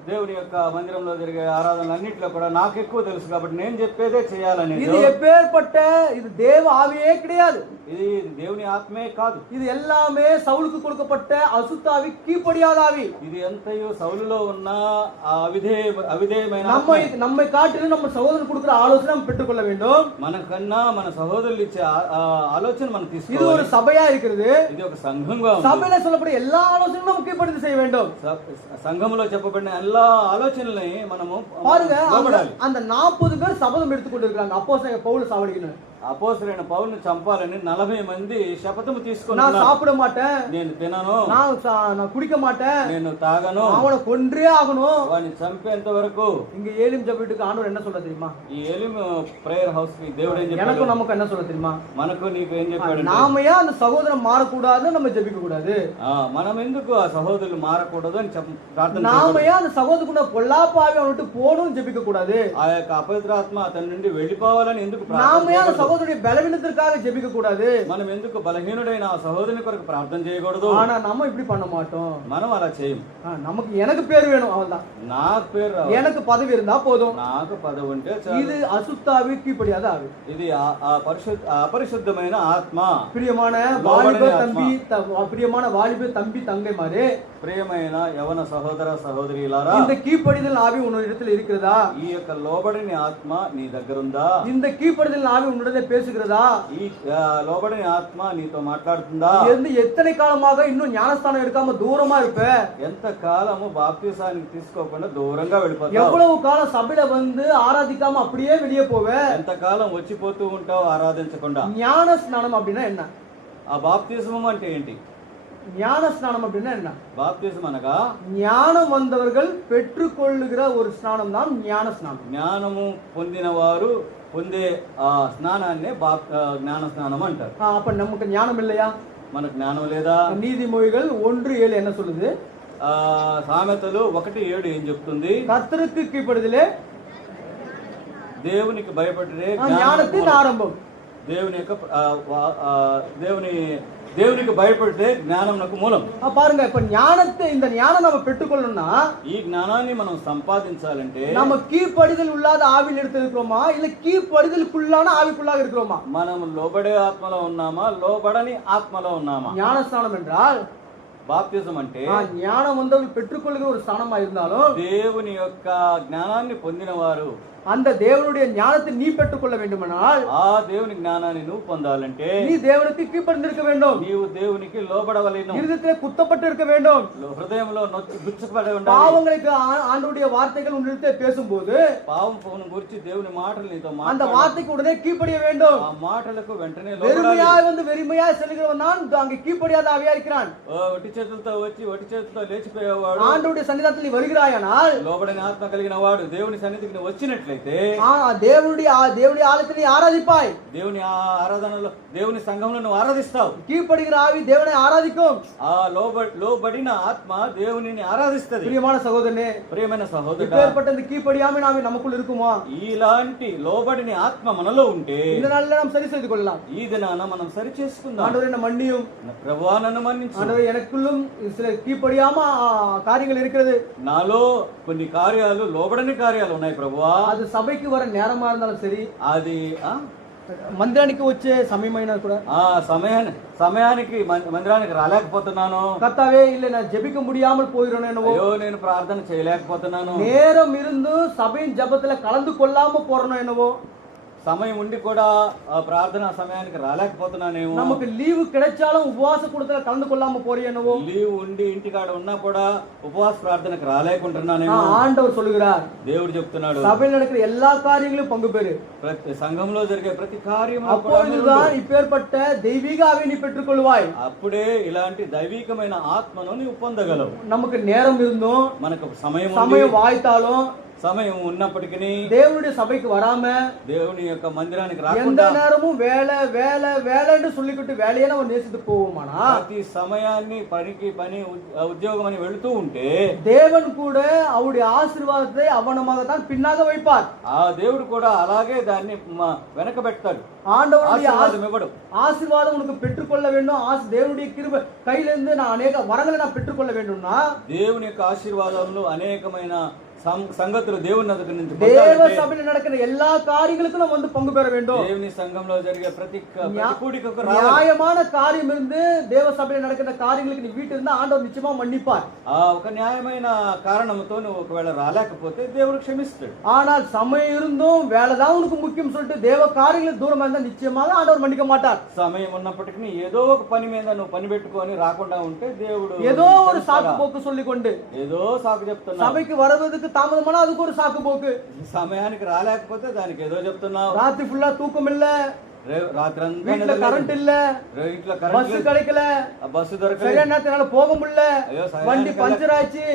దేవుని యొక్క మందిరంలో జరిగే ఆరాధనలన్నింటిలో కూడా నాకు ఎక్కువ తెలుసు కాబట్టి నేను చెప్పేదే చేయాలనేది இது எப்பேற்பட்ட இது தேவ ஆவியே கிடையாது. ఇది దేవుని ఆత్మే కాదు. இது எல்லாமே சவுலுக்கு கொடுக்கப்பட்ட அசுத்தாவி கீழ்ப்படியாத ஆவி. ఇది ఎంతయో సౌలులో ఉన్న అవిధేయమైన நம்மை காட்டிலும் நம்ம சகோதரன் கொடுக்கிற ஆலோசனை நம்ம பெற்றுக்கொள்ள வேண்டும். మనకన్నా మన సహోదరులు ఇచ్చే ఆలోచన మనం తీసుకోవాలి. இது ஒரு சபையா இருக்கிறது. ఇది ఒక సంఘంగా ఉంది. சபையில சொல்லப்பட்ட எல்லா ஆலோசனையும் நம்ம கீழ்ப்படிந்து செய்ய வேண்டும். సంఘంలో చెప్పబడిన எல்லா ఆలోచనల్ని మనము பாருங்க அந்த 40 பேர் சபதம் எடுத்துக்கொண்டு இருக்காங்க. அப்போஸ்தலன் பவுல் சாவடிக்கணும். అపోస్తలుడైన పౌలుని చంపాలని 40 మంది శపథము తీసుకున్నారు. நான் சாப்பிட மாட்டேன், నేను తినను, நான் குடிக்க மாட்டேன், నేను తాగను, அவனை கொன்றே ஆகணும், వాడిని చంపేంత వరకు. இங்க ஏலிம் ஜெபத்துக்கு ஆண்டவர் என்ன சொல்ல தெரியுமா? ఈ ఏలిం ప్రేయర్ హౌస్ కి దేవుడు ఏం చెప్పాడు? எனக்கு நமக்கு என்ன சொல்ல தெரியுமா? మనకు నీకు ఏం చెప్పాడు? நாம ஏன் அந்த சகோதரன் மாறக்கூடாது, நம்ம ஜெபிக்க கூடாது? మనం ఎందుకు ఆ సహోదరులు మారకూడదు అని ప్రార్థన நாம ஏன் அந்த சகோதரனுக்கு பொல்லாப்பாவி அவனுக்கு போணும் ஜெபிக்க கூடாது? ఆ యొక్క అపవిత్రాత్మ అతని నుండి వెళ్ళిపోవాలని ఎందుకు ప్రార్థన நாம ஏன் చేయకూడదు? சகோதరుடைய பலவீனத்திற்காக ஜெபிக்க கூடாது? మనం ఎందుకు బలహీనుడైన ఆ సహోదరుని కొరకు ప్రార్థన చేయకూడదు? ஆனா நம்ம இப்படி பண்ண மாட்டோம். మనం అలా చేయం. நமக்கு எனக்கு பேர் வேணும், அவ்வளவுதான். నాకు పేరు రావాలి, எனக்கு பதவி இருந்தா போதும். నాకు పదవి ఉంటే చాలు. இது அசுத்தாவி கீழ்ப்படியாத ஆவி. ఇది అపరిశుద్ధమైన ఆత్మ. பிரியமான வாலிப தம்பி தங்கைமாரே, ప్రియమైన యవన సహోదర సహోదరిలారా, இந்த கீழ்ப்படிதல் ஆவி உன்னிடத்தில் இருக்கிறதா? ఈ యొక్క లోబడిన ఆత్మ నీ దగ్గర ఉందా? இந்த கீழ்ப்படிதல் ஆவி உன்னிடத்தில் பேசுகிறதா? ఈ లోబడిన ఆత్మ నీతో మాట్లాడుతుందా? எத்தனை காலமாக இன்னும் ஞானஸ்தானம் எடுக்காம தூரமா இருப்ப? ఎంత కాలము బాప్తిసానికి తీసుకోకుండా దూరంగా వెళ్ళిపోతావు? எவ்வளவு காலம் சபையில வந்து ஆராதிக்காம அப்படியே வெளியே போவ? ఎంత కాలం వచ్చిపోతూ ఉంటావు ఆరాధించకుండా? ஞான ஸ்நானம் அப்படின்னா என்ன? ఆ బాప్తిజం అంటే ఏంటి? ஞான ஸ்நானம் அப்படின்னா என்ன? బాప్తిజం అనగా ஞானம் வந்தவர்கள் பெற்றுக்கொள்ளுகிற ஒரு ஸ்நானம் தான் ஞான ஸ்நானம். జ్ఞానము పొందిన వారు పొందే ఆ స్నానాన్నే జ్ఞాన స్నానం అంటారు. அப்ப நமக்கு ஞானம் இல்லையா? మనకు జ్ఞానం లేదా? நீதிமொழிகள் 1:7 என்ன சொல்லுது? సామెతలు 1:7 ఏం చెప్తుంది? கர்த்தருக்கு கீழ்ப்படிதலே దేవునికి భయపడే ஞானத்தின் ஆரம்பம். దేవుని యొక్క దేవునికి భయపడితే జ్ఞానంకు మూలం. பாருங்க, இப்ப இந்த ஞானம் நம்ம பெற்றுக்கொள்ளணும்னா, ఈ జ్ఞానాన్ని మనం సంపాదించాలంటే நம்ம கீழ்ப்படிதல் உள்ளாத ஆவியில் இருக்கிறோமா, இல்ல கீழ்ப்படிதலுக்குள்ளான ஆவிக்குள்ளாக இருக்கிறோமா? మనం లోబడే ఆత్మలో ఉన్నామా, లోబడని ఆత్మలో ఉన్నామా? ஞானஸ்நானம் என்றால் బాప్తిజం అంటే ஞானம் வந்தவர்கள் பெற்றுக்கொள்கிற ஒரு ஸ்நானமா இருந்தாலும் దేవుని యొక్క జ్ఞానాన్ని పొందిన వారు, அந்த தேவனுடைய ஞானத்தை நீ பெற்றுக்கொள்ள வேண்டுமானால், ఆ దేవుని జ్ఞానాన్ని నువ్వు పొందాలంటే நீ தேவனுக்கு கீழ்ப்படிந்திருக்க வேண்டும். నీవు దేవునికి లోబడవలెను. இருதயத்திலே குத்தப்பட்டு இருக்க வேண்டும். హృదయంలో గుచ్చపడి ఉండాలి. பாவங்களுக்கு ஆண்டவருடைய வார்த்தைகள் உன்னிடத்தில் பேசும்போது పాపం గురించి దేవుని మాటలు నీతో அந்த வார்த்தைக்கு உடனே கீழ்ப்படிய வேண்டும். ఆ మాటలకు వెంటనే வெறுமையாய் வந்து வெறுமையாய் செல்கிறவன் நான் அங்கே கீழ்ப்படியாத ஆவியா இருக்கிறான். ఒట్టి చేతులతో వచ్చి ఒట్టి చేతులతో లేచిపోయేవాడు. ஆண்டவருடைய సన్నిధానத்தில் நீ வருகிறாயானால், లోబడిన ఆత్మ కలిగిన వాడు దేవుని సన్నిధికి నువ్వు వచ్చినట్లయితే దేవుడి ఆలయத்தை ఆరాధిப்பாய். దేవుని ఆరాధనలో దేవుని సంఘంలో నువ్వు ఆరాధిస్తావు. கீழ்ப்படுகிற ஆவி தேவனை ஆராதிக்கும். ఆ లోబడిన ఆత్మ దేవునిని ఆరాధిస్తది. ప్రియమైన సహోదరనే, ప్రియమైన సహోదరుడా, இப்பேற்பட்ட இந்த கீழ்ப்படியாமை ஆவி நமக்குள் இருக்குமா? ఇలాంటి లోబడిన ఆత్మ మనలో ఉంటే இந்த நாளில் நாம் சரி செய்து கொள்ளலாம். ఈ దినాన మనం సరి చేసుకుందాం. ஆண்டவரே என்னை மன்னியும், ప్రభువా నన్ను మన్నించు. ஆண்டவரே எனக்குள்ளும் சில கீழ்ப்படியாம காரியங்கள் இருக்கிறது. నాలో కొన్ని కార్యాలు లోబడని కార్యాలు ఉన్నాయి ప్రభువా. அது சபைக்கு வர நேரமா இருந்தாலும் சரி, అది మందిరానికి వచ్చే సమయమైనా కూడా, సమయానికి మందిరానికి రాలేకపోతున్నాను, கர்த்தாவே இல்ல நான் ஜெபிக்க முடியாமல் போயிடுறேன், అయ్యో నేను ప్రార్థన చేయలేకపోతున్నాను, நேரம் இருந்து சபையின் ஜெபத்துல கலந்து கொள்ளாம போறனோ என்னவோ, సమయం ఉండి కూడా ప్రార్థన సమయానికి రాలేకపోతున్నానేమో, நமக்கு லீவு கிடைச்சாலும் உபவாச கூட்டத்துல கலந்து கொள்ளாம போறியனவோ, లీవ్ ఉండి ఇంటికాడ ఉన్నా కూడా ఉపవాస ప్రార్థనకు రాలేకుంటున్నానేమో. ஆண்டவர் சொல்லுகிறார், దేవుడు చెప్తున్నాడు, சபையில் நடக்கிற எல்லா காரியங்களும் பங்கு பெறு. ప్రతి సంఘంలో జరిగే ప్రతి కార్యం அப்பொழுதுதான் இப்பேற்பட்ட தெய்வீக ஆவியை நீ பெற்றுக்கொள்வாய். అప్పుడే ఇలాంటి దైవికమైన ఆత్మను నీవు పొందగలవు. நமக்கு நேரம் இருந்தும் మనకు సమయం வாய்த்தாலும் సమయం ఉన్నప్పటికీ தேவனுடைய சபைக்கு வராம దేవుని యొక్క మందిరానికి எந்த రాకుండా நேரமும் வேலை வேலை வேலைன்னு சொல்லிக்கிட்டு வேலையை நம்ம நேசித்து போவோமானா ప్రతి సమయాన్ని పనికి పని ఉద్యోగం అని వెళుతూ ఉంటే தேவன் கூட அவருடைய ஆசீர்வாதத்தை அவனமாக தான் பின்னாக வைப்பார். ఆ దేవుడు కూడా అలాగే దాన్ని వెనకబెడతాడు. ஆண்டவருடைய ఆశీర్వాదం ఇవ్వడు. ஆசீர்வாதம் உனக்கு பெற்றுக்கொள்ள வேண்டும், தேவனுடைய கிருபை கையிலிருந்து நான் அநேக வரங்களை நான் பெற்றுக்கொள்ள வேண்டும்னா దేవుని యొక్క ఆశీర్వాదములు అనేకమైన సంగతులు దేవుని దగ్గర నుంచి தேவ சபையில் நடக்கிற எல்லா காரியங்களுக்கும் நம்ம வந்து பங்கு பெற வேண்டும். దేవుని సంఘంలో జరిగే ప్రతి కూడికకు நியாயமான காரியம் இருந்து தேவ சபையில் நடக்கிற காரியங்களுக்கு நீ வீட்டு இருந்தா ஆண்டவர் நிச்சயமா மன்னிப்பார். ఒక న్యాయమైన కారణంతో నువ్వు ఒకవేళ రాలేకపోతే దేవుడు క్షమిస్తాడు. ஆனால் சமயம் இருந்தும் வேலைதான் உனக்கு முக்கியம் சொல்லிட்டு தேவ காரியங்களுக்கு தூரமா இருந்தா நிச்சயமாக ஆண்டவர் மன்னிக்க மாட்டார். సమయం ఉన్నప్పటికీ ఏదో ఒక పని మీద నువ్వు పని పెట్టుకొని రాకుండా ఉంటే దేవుడు ஏதோ ஒரு சாக்கு போக்கு சொல்லிக்கொண்டு ఏదో సాకు చెప్తున్నావు. சபைக்கு வரதுக்கு தாமதமானா அதுக்கு ஒரு சாக்கு போக்கு. సమయానికి రాలేకపోతే దానికి ఏదో చెప్తున్నావు. ராத்திரி ஃபுல்லா தூக்கம் இல்ல, రాత్రి வீட்டுல கரண்ட் இல்ல, பஸ் கிடைக்கல, బస్సు దొరకలేదు, சரியான நேரத்துல போக முடியல, வண்டி பஞ்சர் ஆச்சு,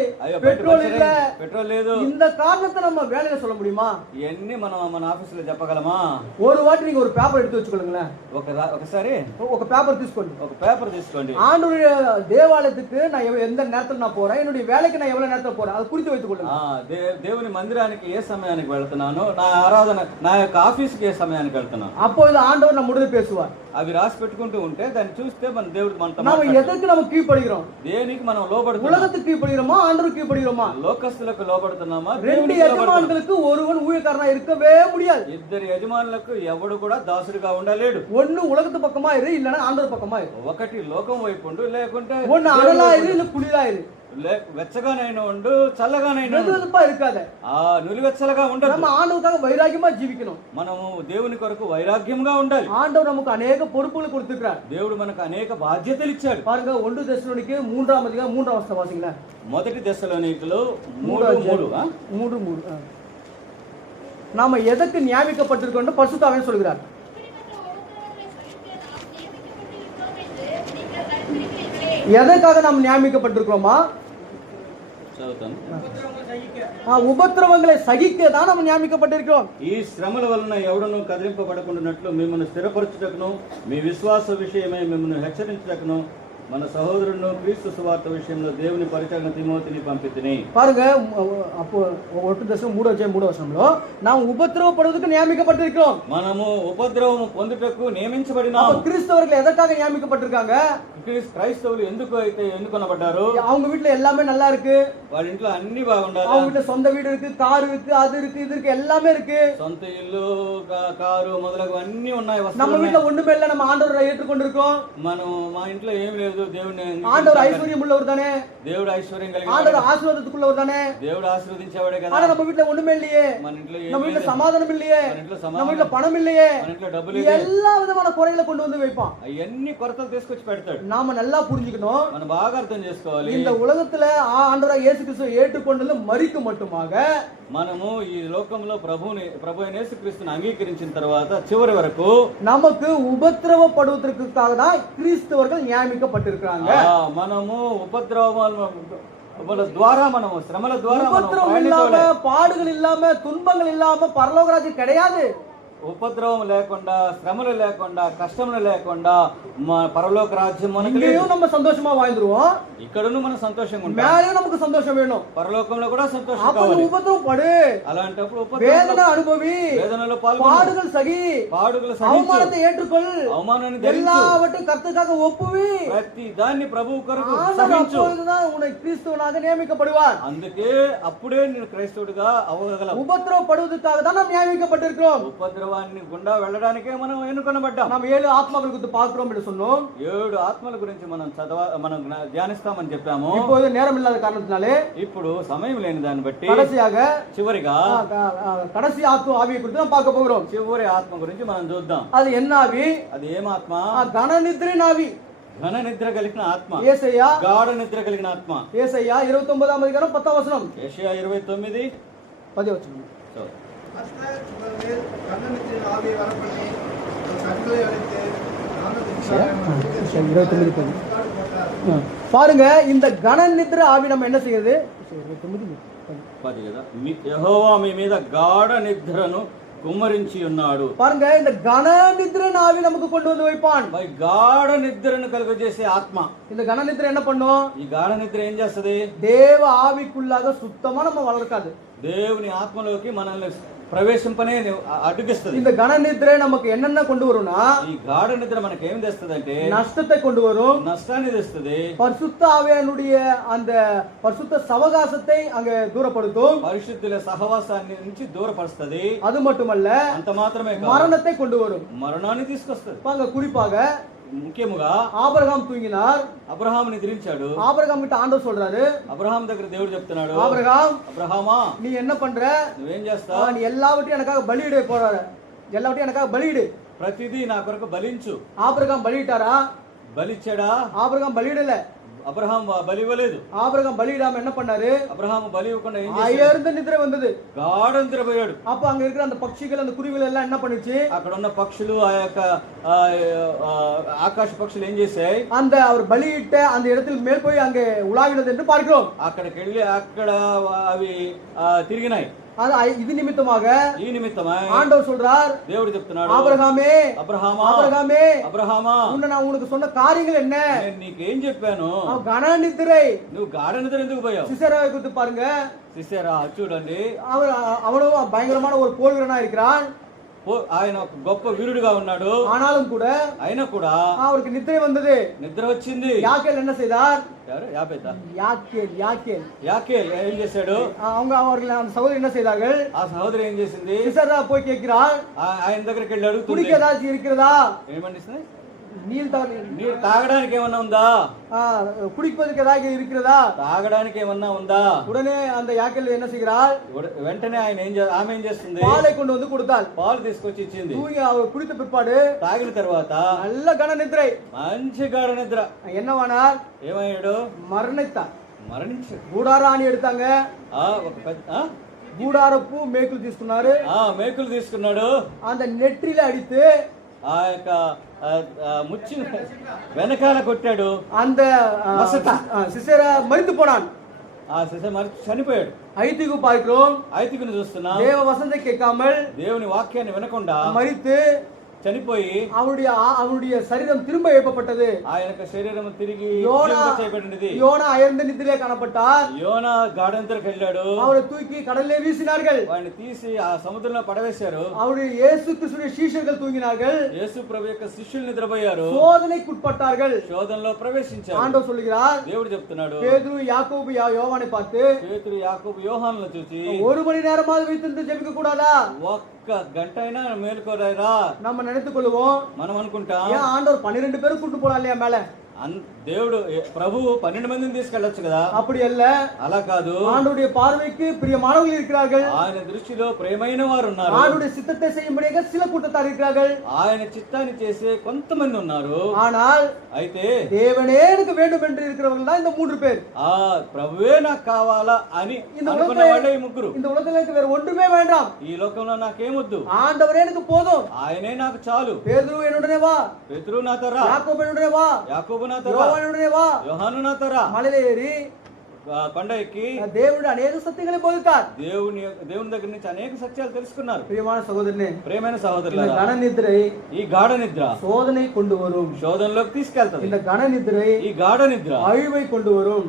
பெட்ரோல் இல்ல, పెట్రోల్ లేదు. இந்த காரணத்தை நம்ம வேலையில சொல்ல முடியுமா? ఇవన్నీ మనం మన ఆఫీసులో చెప్పగలమా? ஒரு வாட்டி நீங்க ஒரு பேப்பர் எடுத்து வச்சுக்கொள்ளுங்களேன். ఒకసారి ఒక பேப்பர் తీసుకోండి. ఒక పేపర్ తీసుకోండి. ஆண்டவருடைய தேவாலயத்துக்கு நான் எந்த நேரத்துல நான் போறேன், என்னுடைய வேலைக்கு நான் எவ்வளவு நேரத்துல போறேன், அது குறித்து வைத்துக் கொள்ளுங்க. దేవుని మందిరానికి ఏ సమయానికి వెళ్తున్నాను, నా ఆరాధన నా యొక్క ఆఫీస్కి ఏ సమయానికి వెళ్తున్నాను, அப்போ இது ஆண்டவர் நம்முடைய பேசுவார். అవి రాసి పెట్టుకుంటూ ఉంటే దాన్ని చూస్తే మన దేవుడు మనతో நாம எதற்கு நம்ம கீழ்ப்படுகிறோம்? దేనికి మనం లోబడుతున్నాం? உலகத்துக்கு கீழ்ப்படுகிறோமா, ஆண்டவருக்கு கீழ்ப்படுகிறோமா? లోకస్తులకు లోబడుతున్నామా? ரெண்டு యజమానులకు ஒருவன் ஊழியக்காரனா இருக்கவே முடியாது. ఇద్దరు యజమానులకు ఎవడు కూడా దాసుడిగా ఉండలేడు. ஒன்னு உலகத்து பக்கமா இரு, இல்லனா ஆண்டவர் பக்கமா இரு. ఒకటి లోకం వైపు ఉండు, లేకుంటే ஒன்னு அனலா இரு, இல்ல குளிரா இரு. వెచ్చగానైనా ఉండు, చల్లగానైనా வெதுவெதுப்பா இருக்காத. నులివెచ్చలుగా ఉండదు. நம்ம ஆண்டவருக்காக வைராகியமா ஜீவிக்கணும். మనము దేవుని కొరకు వైరాగ్యంగా ఉండాలి. ஆண்டவர் நமக்கு அநேக பொறுப்புகளை கொடுத்திருக்கிறார். దేవుడు మనకు అనేక బాధ్యతలు ఇచ్చాడు. பாருங்க 1 தெசலோனிக்கே 3ஆம் அதிகாரம் 3ஆம் வசனம் வாசிங்களா. మొదటి దశలోనికలో 3:3 நாம எதற்கு நியமிக்கப்பட்டிருக்கோம் பரிசுத்தாவியானவர் சொல்கிறார். எதற்காக நாம் நியமிக்கப்பட்டிருக்கிறோமா? உபத்திரவங்களை సహిக்க தான் நம்ம நியமிக்கப்பட்டிருக்கிறோம். ఈ శ్రమల వలన ఎవడను కదిలింపబడకుండానట్లు మిమ్మల్ని స్థిరపరచుటకును, మీ విశ్వాస విషయమై మిమ్మల్ని హెచ్చరించుటకును మన సహోదరులను క్రీస్తు సువార్త విషయంలో దేవుని పరిచరణ తిమోతిని పంపితిని. பாருங்க அப்போ 1:3 நாம் உபத்திரவப்படுவதற்கு நியமிக்கப்பட்டிருக்கிறோம். మనము ఉపద్రవం పొందుటకు నియమించబడినాము. அப்ப கிறிஸ்தவர்கள் எதற்காக நியமிக்கப்பட்டிருக்காங்க? క్రైస్తవులు ఎందుకు అయితే ఎన్నుకొనబడ్డారు? அவங்க வீட்ல எல்லாமே நல்லா இருக்கு, వాళ్ళ ఇంట్లో అన్ని బాగుండాలి. அவங்க வீட்ல சொந்த வீடு இருக்கு, கார் இருக்கு, அது இருக்கு, இது இருக்கு, எல்லாமே இருக்கு. సొంత ఇల్లు, కారు మొదలగు అన్ని ఉన్నాయి. நம்ம வீட்ல ஒண்ணுமே இல்ல, நம்ம ஆண்டவரை ஏற்றுக்கொண்டிருக்கோம். మనం మా ఇంట్లో ఏం లేదు, దేవుని ஆண்டவர் ஐஸ்வர்யம் உள்ளவர் தானே, దేవుడు ఐశ్వర్యం కలిగిన ஆண்டவர் ஆசீர்வாதத்துக்குள்ளவர் தானே, దేవుడు ఆశీర్వదించేవాడే కదా. ஆனா நம்ம வீட்ல ஒண்ணுமே இல்லையே, మన ఇంట్లో நம்ம வீட்ல சமாதானம் இல்லையே, మన ఇంట్లో நம்ம வீட்ல பணம் இல்லையே, మన ఇంట్లో డబ్బు లేదు. எல்லா విధமான குறைகளை கொண்டு வந்து வைப்பான். అవన్నీ కొరతలు తీసుకొచ్చి పెడతాడు. நாம நல்லா புரிஞ்சுக்கணும், మనం బాగా అర్థం చేసుకోవాలి. இந்த உலகத்துல ஆண்டவராக இயேசு கிறிஸ்து ஏற்றுக்கொண்டது மரிக்கு மட்டுமாக మనము ఈ లోకంలో ప్రభు అయిన యేసుక్రీస్తుని అంగీకరించిన తర్వాత చివరి వరకు நமக்கு உபத்திரவப்படுவதற்காக தான் கிறிஸ்தவர்கள் நியமிக்கப்பட்டிருக்கிறாங்க. మనము ఉపద్రవాల ద్వారా, మనము శ్రమల ద్వారా, உபத்திரவம் இல்லாம, பாடுகள் இல்லாம, துன்பங்கள் இல்லாம பரலோக ராஜ்யம் கிடையாது. ఉపద్రవం లేకుండా, శ్రమలు లేకుండా, కష్టములు లేకుండా పరలోక రాజ్యం మనకి లేదు. இங்கேயும் நம்ம சந்தோஷமா வாழ்ந்துருவோம், ఇక్కడను మనం సంతోషంగా ఉంటాం. மேலேயும் நமக்கு சந்தோஷம் வேணும். పరలోకంలో కూడా సంతోషం அப்ப కావాలి. உபத்திரவம் படு, అలాంటప్పుడు வேதனை அனுபவி, వేదనలో పాల్గొను, பாடுகள் சகி, పాడుగలు அவமானத்தை ஏற்றுக்கொள், అవమానాన్ని ధరించు, எல்லாவற்றையும் கர்த்தருக்காக ஒப்புவி. ప్రతి దాన్ని ప్రభువు కొరకు ஆண்டவர் సహించు. அப்பொழுதுதான் உன்னை கிறிஸ்துவனாக நியமிக்கப்படுவார். అందుకే అప్పుడే నేను క్రైస్తవుడిగా అవ్వగలం. உபத்திரவப்படுவதற்காக தான் நாம் நியமிக்கப்பட்டிருக்கிறோம். ఉపద్రవాన్ని గుండా వెళ్ళడానికే మనం ఎన్నుకొనబడ్డాం. நாம் 7 ఆత్మల గురించి பார்க்கிறோம் என்று சொன்னோம். 7 ఆత్మల గురించి మనం ధ్యానిస్తామని చెప్పాము. இப்போது நேரம் இல்லாத காரணத்தினாலே ఇప్పుడు సమయం లేని దాన్ని బట్టి கடைசியாக చివరిగా கடைசி ஆவியை குறித்து நாம் பார்க்க போகிறோம். చివరి ఆత్మ గురించి మనం చూద్దాం. அது என்ன ஆவி? అది ఏం ఆత్మ? கன నిద్రిన ఆవి. ఘన నిద్ర కలిగిన ఆత్మ, యేసయ్యా గాఢ నిద్ర కలిగిన ఆత్మ. యేసయ్యా 29వ అధికారం 10వ వచనం. యెషయా 29 10వ వచనం. பாருங்க, இந்த கன நித்ர ஆவி நம்ம என்ன செய்யுது? 10 కదా. యెహోవా మీ మీద గాఢ నిద్రను కుమ్మరించి ఉన్నాడు. பாருங்க, இந்த கன நித்திரை ஆவி நமக்கு கொண்டு வந்து வைப்பான். గాఢ నిద్రను కలుగజేసే ఆత్మ. இந்த கன நித்திரை என்ன பண்ணும்? ఈ గాఢ నిద్ర ఏం చేస్తది? தேவ ஆவிக்குள்ளாக சுத்தமா நம்ம வளர்க்காது. దేవుని ఆత్మలోకి మనల్ని ప్రవేశింపనే అడ్డుగిస్తుంది. இந்த கன நித்திரை நமக்கு என்னென்ன கொண்டு வரும்னா, ఈ గాఢ నిద్ర మనకి ఏం తెస్తదంటే நஷ்டத்தை கொண்டு வரும், నష్టాన్ని తెస్తుంది. பரிசுத்த ஆவியானுடைய அந்த பரிசுத்த சவகாசத்தை அங்க தூரப்படுத்தும், పరిశుద్ధుల సహవాసాన్ని నుంచి దూరపరుస్తుంది. அது மட்டுமல்ல అంత మాత్రమే కాదు, மரணத்தை கொண்டு வரும். మరణాన్ని తీసుకొస్తుంది. பாருங்க, குறிப்பாக ముఖ్యముగా ஆபிரகாம் தூங்கினார். అబ్రహాము నిద్రించాడు. ஆபிரகாம் கிட்ட ஆண்டவர் சொல்றாரு, అబ్రహాం దగ్గర దేవుడు చెప్తున్నాడు, ஆபிரகாம் అబ్రహామా நீ என்ன பண்ற? నువ్వేం చేస్తావు? நீ எல்லாவற்றையும் எனக்காக பலியிட போறாரு, எல்லாவற்றையும் எனக்காக பலியிடு. ప్రతిదీ నా కొరకు బలించు. ஆபிரகாம் பலியிட்டாரா? బలిచ్చాడా? ஆபிரகாம் பலியிடல. అబ్రహాం బలి ఇవ్వలేదు. ஆபிரகாம் பலியிடாம என்ன பண்ணாரு? అబ్రహాము బలి ఇవ్వకుండా ఏం చేశాడు? அயர்ந்த நிద్ரை வந்தது. గాఢ నిద్రపోయాడు. அப்ப அங்க இருக்கிற அந்த பட்சிகள், அந்த குருவிகள் எல்லாம் என்ன பண்ணுச்சு? అక్కడ ఉన్న పక్షులు, ఆ యొక్క ఆకాశ పక్షులు ఏం చేశాయి? அந்த அவர் பலியிட்ட அந்த இடத்தில் மேல் போய் அங்கே உலாவினது என்று பார்க்கிறோம். అక్కడికి వెళ్ళి అక్కడ అవి తిరిగినాయి. இது நிமித்தமாக ఈ నిమిత్తమై ஆண்டவர் சொல்றார், దేవుడు చెప్తున్నాడు, ஆபிரகாமே, అబ్రహామా, ஆபிரகாமே, అబ్రహామా, நான் உனக்கு சொன்ன காரியங்கள் என்ன? నేను నీకేం చెప్పాను? கன நித்திரை. నువ్వు గాఢ నిద్ర ఎందుకు పోయావు? சிசேராவை குறித்து பாருங்க. సిసెరా చూడండి, அவனும் பயங்கரமான ஒரு போர் வீரனா இருக்கிறான். ఆయన ఒక గొప్ప వీరుడుగా ఉన్నాడు. ஆனாலும் கூட అయినా కూడా அவருக்கு நித்திரை வந்தது. నిద్ర వచ్చింది. யாக்கேல் என்ன செய்தார்? ఎవరు? యాపేత யாக்கேல் యాకేల్ ఏం చేశాడు? அவர்கள் அந்த சகோதரி என்ன செய்தார்கள்? ఆ సహోదరి ఏం చేసింది? சிசேரா போய் கேட்கிறார், ఆయన దగ్గరికి వెళ్ళి అడుగుతుంది, குடிக்க ஏதாச்சும் இருக்கிறதா? ఏమనిస్తుంది? நீர் తాగడానికి ఏమన్నా ఉందా? குடிப்பதற்கு ஏதாவது இருக்கிறதா? తాగడానికి ఏమన్నా ఉందా? உடனே அந்த யாக்கேல் என்ன செய்கிறாள்? వెంటనే ఆమె ఏం చేస్తుంది? பாலை கொண்டு வந்து கொடுத்தாள். పాలు తీసుకొచ్చి ఇచ్చింది. தூங்கி அவர் குடித்த பிற்பாடு తాగిన తర్వాత நல்ல கன நித்திரை. మంచి గాఢ నిద్ర. என்னவானார்? ఏమయ్యాడు? மரணித்தார். మరణించాడు. గూడారాన్ని எடுத்தாங்க. ఒక పెద్ద గూడారపు మేకులు తీసుకున్నారు. మేకులు తీసుకున్నాడు. அந்த நெற்றில அடித்து ఆ యొక్క ముచ్చి వెనకాల కొట్టాడు. அந்த சிசேரா மரித்து போனான். ఆ సిస చనిపోయాడు. ஐத்திகு பார்க்கிறோம். ఐతికుని చూస్తున్నా, தேவ வசனத்தை கேட்காமல் దేవుని వాక్యాన్ని వినకుండా மரித்து చనిపోయి அவனுடைய சரீரம் திரும்ப எழுப்பப்பட்டது. ఆయన శరీరం తిరిగి చేయబడినది. யோனா அயர்ந்த நித்திரையிலே காணப்பட்டார். యోనా గాఢ నిద్రకు వెళ్ళాడు. அவரை தூக்கி கடலிலே வீசினார்கள். వాడిని తీసి ఆ సముద్రంలో పడవేశారు. அவருடைய இயேசு கிறிஸ்துவின் சீஷர்கள் தூங்கினார்கள். యేసు ప్రభు యొక్క శిష్యులు నిద్రపోయారు. சோதனைக்குட்பட்டார்கள். శోధనలో ప్రవేశించారు. ஆண்டவர் சொல்கிறார், దేవుడు చెప్తున్నాడు, பேதுரு யாக்கோபு யோவானை பார்த்து, పేతురు యాకోబు యోహానులను చూసి, 1 மணி நேரமாவது வைத்திருந்து ஜெபிக்க கூடாதா? ఒక్క గంట అయినా మేలుకోరారా? நம்ம நினைத்துக் கொள்வோம், మనం అనుకుంటాం, ஏன் ஆண்டவர் 12 பேரும் கூட்டு போலாம் இல்லையா மேல? దేవుడు ప్రభువు 12 మందిని తీసుకెళ్ళొచ్చు కదా. அப்படி அல்ல. అలా కాదు. ஆண்டவருடைய பார்வைக்கு பிரியமானவர்கள் இருக்கிறார்கள். ఆయన దృష్టిలో ప్రేమైన వారు ఉన్నారు. ஆண்டவருடைய சித்தத்தை செய்யும்படியாக சில கூட்டத்தார் இருக்கிறார்கள். ఆయన చిత్తాన్ని చేసే కొంతమంది ఉన్నారు. ஆனால் అయితే தேவனே எனக்கு வேண்டும் என்று இருக்கிறவர்கள் தான் இந்த 3 பேர். ప్రభువే నాకు కావాలా అని అనుకున్న వాళ్ళే ఈ ముగ్గురు. இந்த உலகத்துல எனக்கு வேற ஒன்றுமே வேண்டாம், ఈ లోకంలో నాకేమొద్దు, ஆண்டவரே எனக்கு போதும், ఆయనే నాకు చాలు. பேதுரு என்னுடனே வா, పేతురు నాతో రా, யாக்கோபு என்னுடனே வா, యాకోబు నాతో రా, யோவான் என்னுடனே வா. యోహాను నాతో రా. மலையில ஏறி కొండ ఎక్కి దేవుడు అనేక సత్యங்களை బోధిத்தார். దేవుని దగ్గర నుంచి అనేక సత్యాలు తెలుసుకున్నారు. ప్రియమైన సహోదరుని, ప్రేమైన సహోదరులారా, கன நித்திரை ఈ గాఢ నిద్ర சோதனை கொண்டு வரும். శోధనలోకి తీసుకెళ్తుంది. இந்த கன நித்திரை ఈ గాఢ నిద్ర அழிவை கொண்டு வரும்.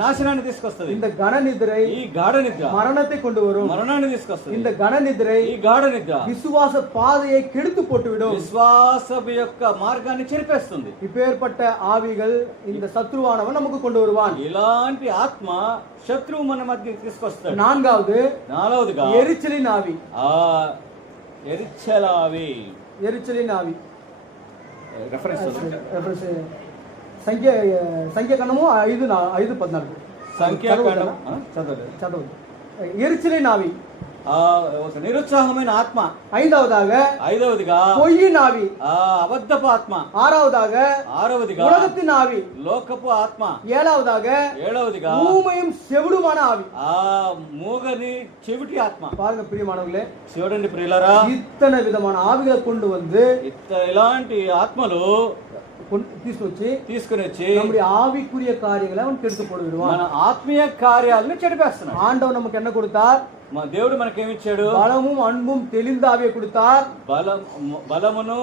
నాశనాన్ని తీసుకొస్తుంది. இந்த கன நித்திரை ఈ గాఢ నిద్ర மரணத்தை கொண்டு வரும். మరణాన్ని తీసుకొస్తుంది. இந்த கன நித்திரை ఈ గాఢ నిద్ర விசுவாச பாதையை கெடுத்து போட்டுவிடும். విశ్వాసపు యొక్క మార్గాన్ని చెరిపేస్తుంది. இப்பேற்பட்ட ஆவிகள் இந்த சத்ருவானவன் நமக்கு கொண்டு வருவான். ఇలాంటి ఆత్మ శత్రువు మన మధ్య తీసుకొస్తాడు. నాలుగవదిగా எரிச்சலின் ஆவி. ఎరిచలావి, எரிச்சலின் ஆவி. రెఫరెన్స్ సంఖ్యాకాండము 5:14. సంఖ్యాకాండం చదవండి. எரிச்சலின் ஆவி, ఒక నిరుత్సాహమైన ఆత్మ. ஐந்தாவதுగా పొయ్యిన ఆవి, అబద్ధపు ఆత్మ. ఆరవదిగా உலகத்தின் ஆவி, లోకపు ఆత్మ. ஏழாவதுగా ஊமையும் செவிடுமான ஆவி, మూగని చెవిటి ఆత్మ. பாருங்க பிரியமானவர்களே, చూడండి ప్రియులారా, இத்தனை விதமான ஆவிகளை கொண்டு வந்து ఇలాంటి ఆత్మలు తీసుకుని వచ్చి நம்முடைய ஆவிக்குரிய காரியங்களை அவன் கெடுத்து போட்டு விடுவான். మన ఆత్మీయ కార్యాలను చెడిపేస్తున్నాడు. ஆண்டவர் நமக்கு என்ன கொடுத்தார்? దేవుడు మనకేమిచ్చాడు? பலமும் அன்பும் தெளிந்த ஆவியை கொடுத்தார். బలమును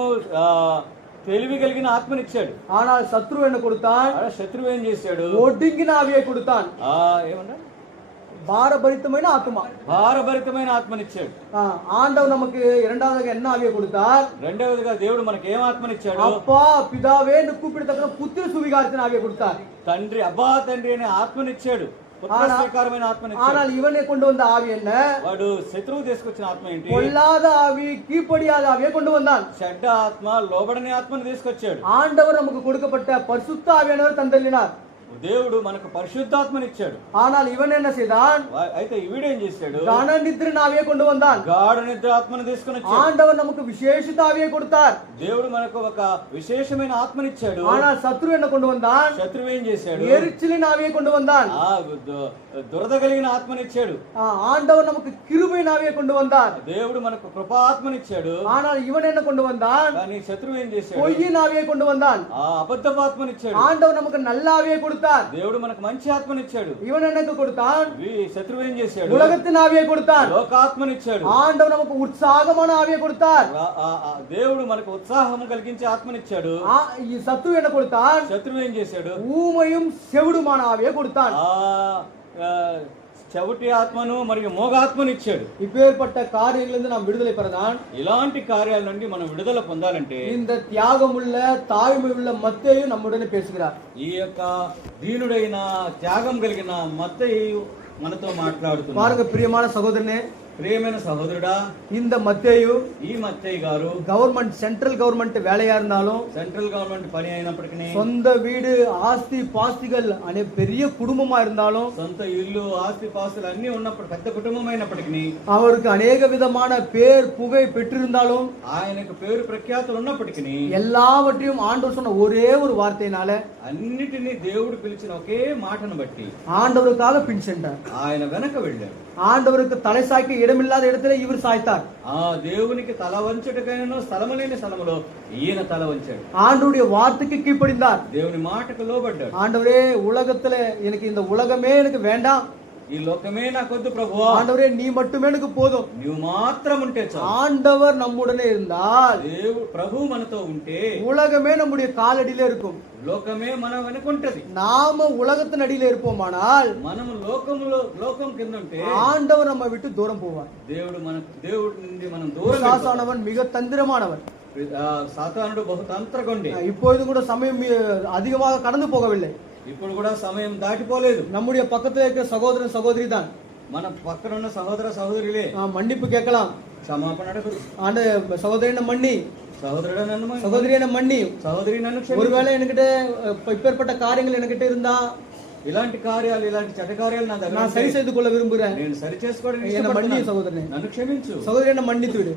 తెలివి కలిగిన ఆత్మనిచ్చాడు. ஆனால் சத்ரு என்ன கொடுத்தான்? శత్రువు ఏం చేశాడు? ஒடுங்கின ஆவியை கொடுத்தான். ఏమన్నా? பாரபரித்தమైన ஆத்மா. భారభరితమైన ఆత్మనిచ్చాడు. ஆண்டவர் நமக்கு இரண்டாவதாக என்ன ஆவியை கொடுத்தார்? రెండవదిగా దేవుడు మనకి ఏం ఆత్మనిచ్చాడు? அப்பா பிதாவே என்று கூப்பிடத்தக்க புத்திர சுவிகாரத்தின் ஆவியை கொடுத்தார். తండ్రి అబ్బా తండ్రి అనే ఆత్మనిచ్చాడు. పుత్రస్వీకారమైన ఆత్మనిచ్చాడు. ஆனால் ఇవనే கொண்டு வந்த ஆவி என்ன? వాడు శత్రువు తీసుకొచ్చిన ఆత్మ ఏంటి? பொல்லாத ஆவி, கீழ்ப்படியாத ஆவியை கொண்டு வந்தான். చెడ్డ ఆత్మ, లోబడని ఆత్మను తీసుకొచ్చాడు. ஆண்டவர் நமக்கு கொடுக்கப்பட்ட பரிசுத்த ஆவியானவர் தந்தள்ளினார். దేవుడు మనకు పరిశుద్ధాత్మనిచ్చాడు. ஆனால் ఇవన్ என்ன செய்தான்? అయితే వీడేం చేశాడు? గాఢ నిద్ర ఆవిயை கொண்டு வந்தான். గాఢ నిద్ర ఆత్మను తీసుకొని వచ్చాడు. ஆண்டவர் நமக்கு விசேஷித்த ஆவியை கொடுத்தார். దేవుడు మనకు ఒక విశేషమైన ఆత్మనిచ్చాడు. ஆனால் சத்ரு என்ன கொண்டு வந்தான்? శత్రువు ఏం చేశాడు? எரிச்சலின் ஆவியை கொண்டு வந்தான். దురద కలిగిన ఆత్మనిచ్చాడు. ஆண்டவர் நமக்கு கிருபையின் ஆவியை கொண்டு வந்தார். దేవుడు మనకు కృపా ఆత్మనిచ్చాడు. ஆனால் ఇవன் என்ன கொண்டு வந்தான்? కానీ శత్రువు ఏం చేశాడు? பொய்யின் ஆவியை கொண்டு வந்தான். అబద్ధపు ఆత్మనిచ్చాడు. ஆண்டவர் நமக்கு நல்ல ஆவியை கொடுத்தார். దేవుడు మనకు మంచి ఆత్మనిచ్చాడు. இவன் எனக்கு கொடுத்தான்? శత్రువు ఏం చేశాడు? உலகத்தின் ஆவியை கொடுத்தான். లోకాత్మనిచ్చాడు. ஆண்டவர் நமக்கு உற்சாகமான ஆவியை கொடுத்தார். దేవుడు మనకు ఉత్సాహం కలిగించే ఆత్మనిచ్చాడు. ఈ சத்ரு என்ன கொடுத்தான்? శత్రువు ఏం చేశాడు? ஊமையும் செவிடுமான ஆவியை கொடுத்தான். చెవిటి ఆత్మను మరియు మోగాత్మనిచ్చాడు. இப்பேற்பட்ட காரியங்களிலிருந்து நாம் விடுதலை பெறதான். ఇలాంటి కార్యాల నుండి మనం విడుదల పొందాలంటే இந்த தியாகமுள்ள தாழ்மையுள்ள மத்தேயு நம்முடனே பேசுகிறார். ఈ యొక్క దీనుడైన త్యాగం కలిగిన మత్తయి మనతో మాట్లాడుతున్నారు. பாருங்க பிரியமான சகோதரனே, ప్రియమైన సహోదరుడా, இந்த மத்தேயு ఈ మత్తయి గారు கவர்மெண்ட் சென்ட்ரல் கவர்மெண்ட் வேலையா இருந்தாலும், సెంట్రల్ గవర్నమెంట్ పని అయినప్పటికీ, சொந்த வீடு ஆஸ்தி பாஸ்திகள் అనే பெரிய కుటుంబமா இருந்தாலும், సొంత ఇల్లు ఆస్తి పాస్తులు అన్ని ఉన్నప్పుడు పెద్ద కుటుంబం అయినప్పటికీ, அவருக்கு அநேக விதமான பேர் புகை பெற்றிருந்தாலும், ఆయనకు పేరు ప్రఖ్యాతులు ఉన్నప్పటికీ, எல்லாவற்றையும் ஆண்டவர் சொன்ன ஒரே ஒரு வார்த்தையினால అన్నిటినీ దేవుడు పిలిచిన ఒకే మాటను బట్టి ஆண்டவருக்காக பின் சென்றார். ఆయన వెనక వెళ్ళాడు. ஆண்டவருக்கு தலை சாய்க்க இடமில்லாத இடத்துல இவர் சாய்த்தார். ఆ దేవునికి తల వంచుటకైనా స్థలము లేని స్థలములో ఈయన తల వంచాడు. ஆண்டவருடைய வார்த்தைக்கு கீழ்ப்படிந்தார். దేవుని మాటకు లోబడ్డాడు. ஆண்டவரே, உலகத்துல எனக்கு இந்த உலகமே எனக்கு வேண்டாம், ఈ లోకమే నాకొద్దు ప్రభువా, ஆண்டவரே நீ மட்டுமே எனக்கு போதும். నువ్వు మాత్రం ఉంటే చాలు. ஆண்டவர் நம்முடனே இருந்தால், దేవుడు ప్రభు మనతో ఉంటే உலகமே நம்முடைய காலடியில இருக்கும். లోకమే మన వెనుకుంటది. நாம உலகத்தின் அடியில இருப்போமானால் మనము లోకం కింద ఉంటే ஆண்டவர் நம்ம விட்டு தூரம் போவார். దేవుడి నుండి మనం దూరం சாசானவன் மிக தந்திரமானவன். సాతానుడు బహుతంత్రగొండి. இப்பொழுது கூட சமயம் அதிகமாக கடந்து போகவில்லை. ఇప్పుడు కూడా సమయం దాటిపోలేదు. நம்முடைய பக்கத்துல இருக்கிற சகோதரன் சகோதரி தான். మన పక్కన ఉన్న సహోదర సహోదరులే மன்னிப்பு கேட்கலாம். క్షమాపణ అడగదు. ஆண்டு சகோதரின மன்னி, సహోదరుడు నన్ను சகோதரியான மன்னி, సహోదరి నన్ను క్షమించు. ஒருவேளை என்கிட்ட இப்பேற்பட்ட காரியங்கள் என்கிட்ட இருந்தா, ఇలాంటి కార్యాలు, ఇలాంటి చెడ్డ కార్యాలు నా దగ్గర நான் சரி செய்து கொள்ள விரும்புகிறேன். నేను సరి చేసుకోవడానికి என்ன மன்னி ఇష్టపడుతున్నాను. சகோதரனே, నన్ను క్షమించు. சகோதரி என்ன மன்னித்து விடு.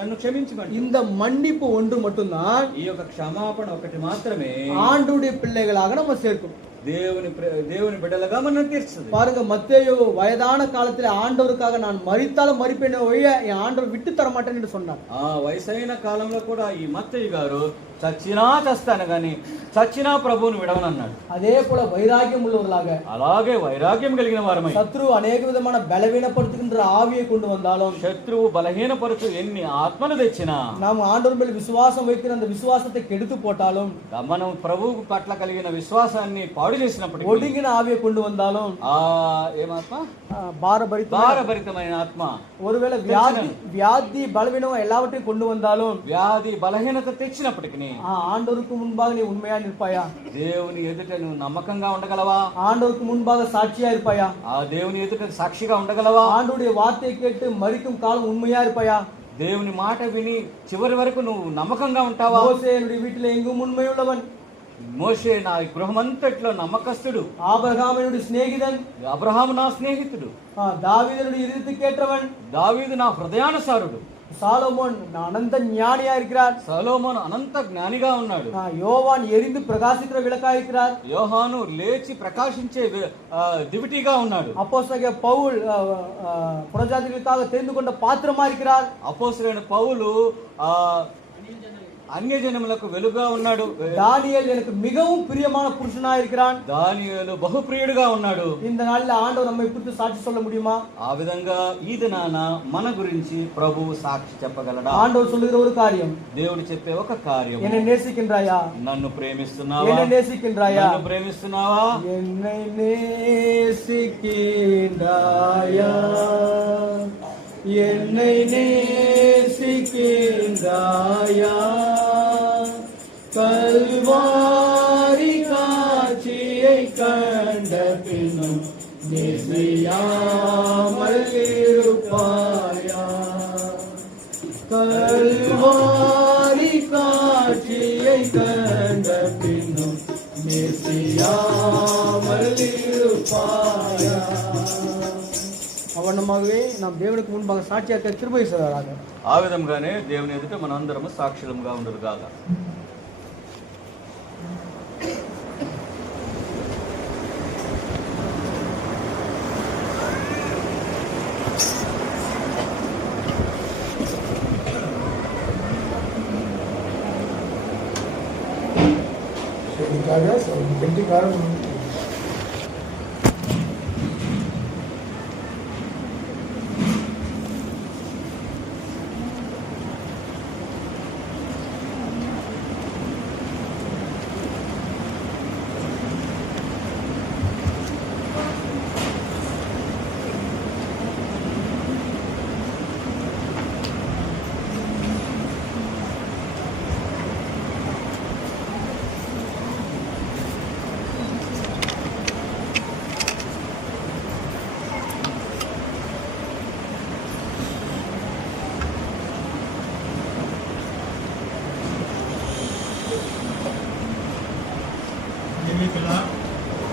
నన్ను క్షమించమండి. இந்த மன்னிப்பு ஒன்று மட்டும்தான் ఈ యొక్క క్షమాపణ ఒకటి మాత్రమే ஆண்டுடைய பிள்ளைகளாக நம்ம சேர்க்கும். దేవుని బిడ్డలుగా మనం తీర్చుతుంది. பாருங்க, மத்தேயு வயதான காலத்துல ஆண்டவருக்காக நான் மரித்தாலும் மரிப்பேன் ஒழிய என் ஆண்டவர் விட்டு தர மாட்டேன் என்று சொன்னார். ఆ వయసైన కాలంలో కూడా ఈ మత్తయి గారు చచ్చినా చస్తాను గాని చచ్చినా ప్రభువుని విడవనన్నాడు. அதே போல வைராகியம் உள்ளவர்களாக, అలాగే వైరాగ్యం కలిగిన వారమై, சத்ரு அநேக விதமான பலவீனப்படுத்துகின்ற ஆவியை கொண்டு வந்தாலும், శత్రువు బలహీనపరుచు ఎన్ని ఆత్మలు తెచ్చినా, நாம் ஆண்டவர் மேல் விசுவாசம் வைக்கிற அந்த விசுவாசத்தை கெடுத்து போட்டாலும், మనం ప్రభువు పట్ల కలిగిన విశ్వాసాన్ని పాడు చేసినప్పటికీ, ஒடுங்கின ஆவியை கொண்டு வந்தாலும், ఏమాత్మ? பாரபரித்தమైన ఆత్మ. ஒருவேளை வியாதி பலவீனம் எல்லாவற்றையும் கொண்டு வந்தாலும், వ్యాధి బలహీనత తెచ్చినప్పటికీ, ஆண்டவருக்கு முன்பாக நீ உண்மையா நிற்பாயா? దేవుని ఎదుట నువ్వు నమ్మకంగా ఉండగలవా? ஆண்டவருக்கு முன்பாக சாட்சியா இருப்பாயா? ఆ దేవుని ఎదుట సాక్షిగా ఉండగలవా? ஆண்டவருடைய வார்த்தையை கேட்டு மரிக்கும் காலம் உண்மையா இருப்பாயா? దేవుని మాట విని చివరి వరకు నువ్వు నమ్మకంగా ఉంటావా? மோசே என்னுடைய வீட்டில் எங்கும் உண்மையுள்ளவன், మోషే నా గృహమంతట్లో నమ్మకస్తుడు, ஆபிரகாம் என்னுடைய சிநேகிதன், అబ్రహాము నా స్నేహితుడు, தாவீது என்னுடைய இதயத்துக்கு ஏற்றவன், దావీదు నా హృదయానుసారుడు, சாலமோன் அனந்த ஞானியா இருக்கிறார், సొలొమోను అనంత జ్ఞానిగా ఉన్నాడు, யோவான் எரிந்து பிரகாசிக்கிற விளக்கா இருக்கிறார், యోహాను లేచి ప్రకాశించే దివిటీగా ఉన్నాడు, அப்போஸ்தலனாகிய பவுல் புறஜாதிகளுக்காக தெரிந்து கொண்ட பாத்திரமா இருக்கிறார், అపోస్తలుడైన పౌలు అన్యజనములకు వెలుగుగా ఉన్నాడు. தானியேல் எனக்கு மிகவும் பிரியமான புருஷனா இருக்கிறான். దానియేలు బహుప్రియుడుగా ఉన్నాడు. இந்த நாளில் ஆண்டவர் நம்மை குறித்து சாட்சி சொல்ல முடியுமா? ఆ విధంగా ఈ దినాన మన గురించి ప్రభువు సాక్షి చెప్పగలడా? ஆண்டவர் சொல்லுகிற ஒரு காரியம், దేవుడు చెప్పే ఒక కార్యం, என்னை நேசிக்கின்றாயா? నన్ను ప్రేమిస్తున్నావా? என்னை நேசிக்கின்றாயா? నన్ను ప్రేమిస్తున్నావా? என்னை நேசிக்கின்றாயா? என்னை நேசிக்கின்றாயா? கல்வாரி காட்சியை கண்ட பின்னும் நேசியாமல் இருப்பாயா? கல்வாரி காட்சியை கண்ட பின்னும் நேசியாமல் இருப்பாயா? அவனமாகவே நாம் தேவனுக்கு முன்பாக சாட்சியாக கிருபை செய்வாராக. ఆ విధంగానే దేవుని ఎదుట మనందరము సాక్షులముగా ఉండరు కాగా.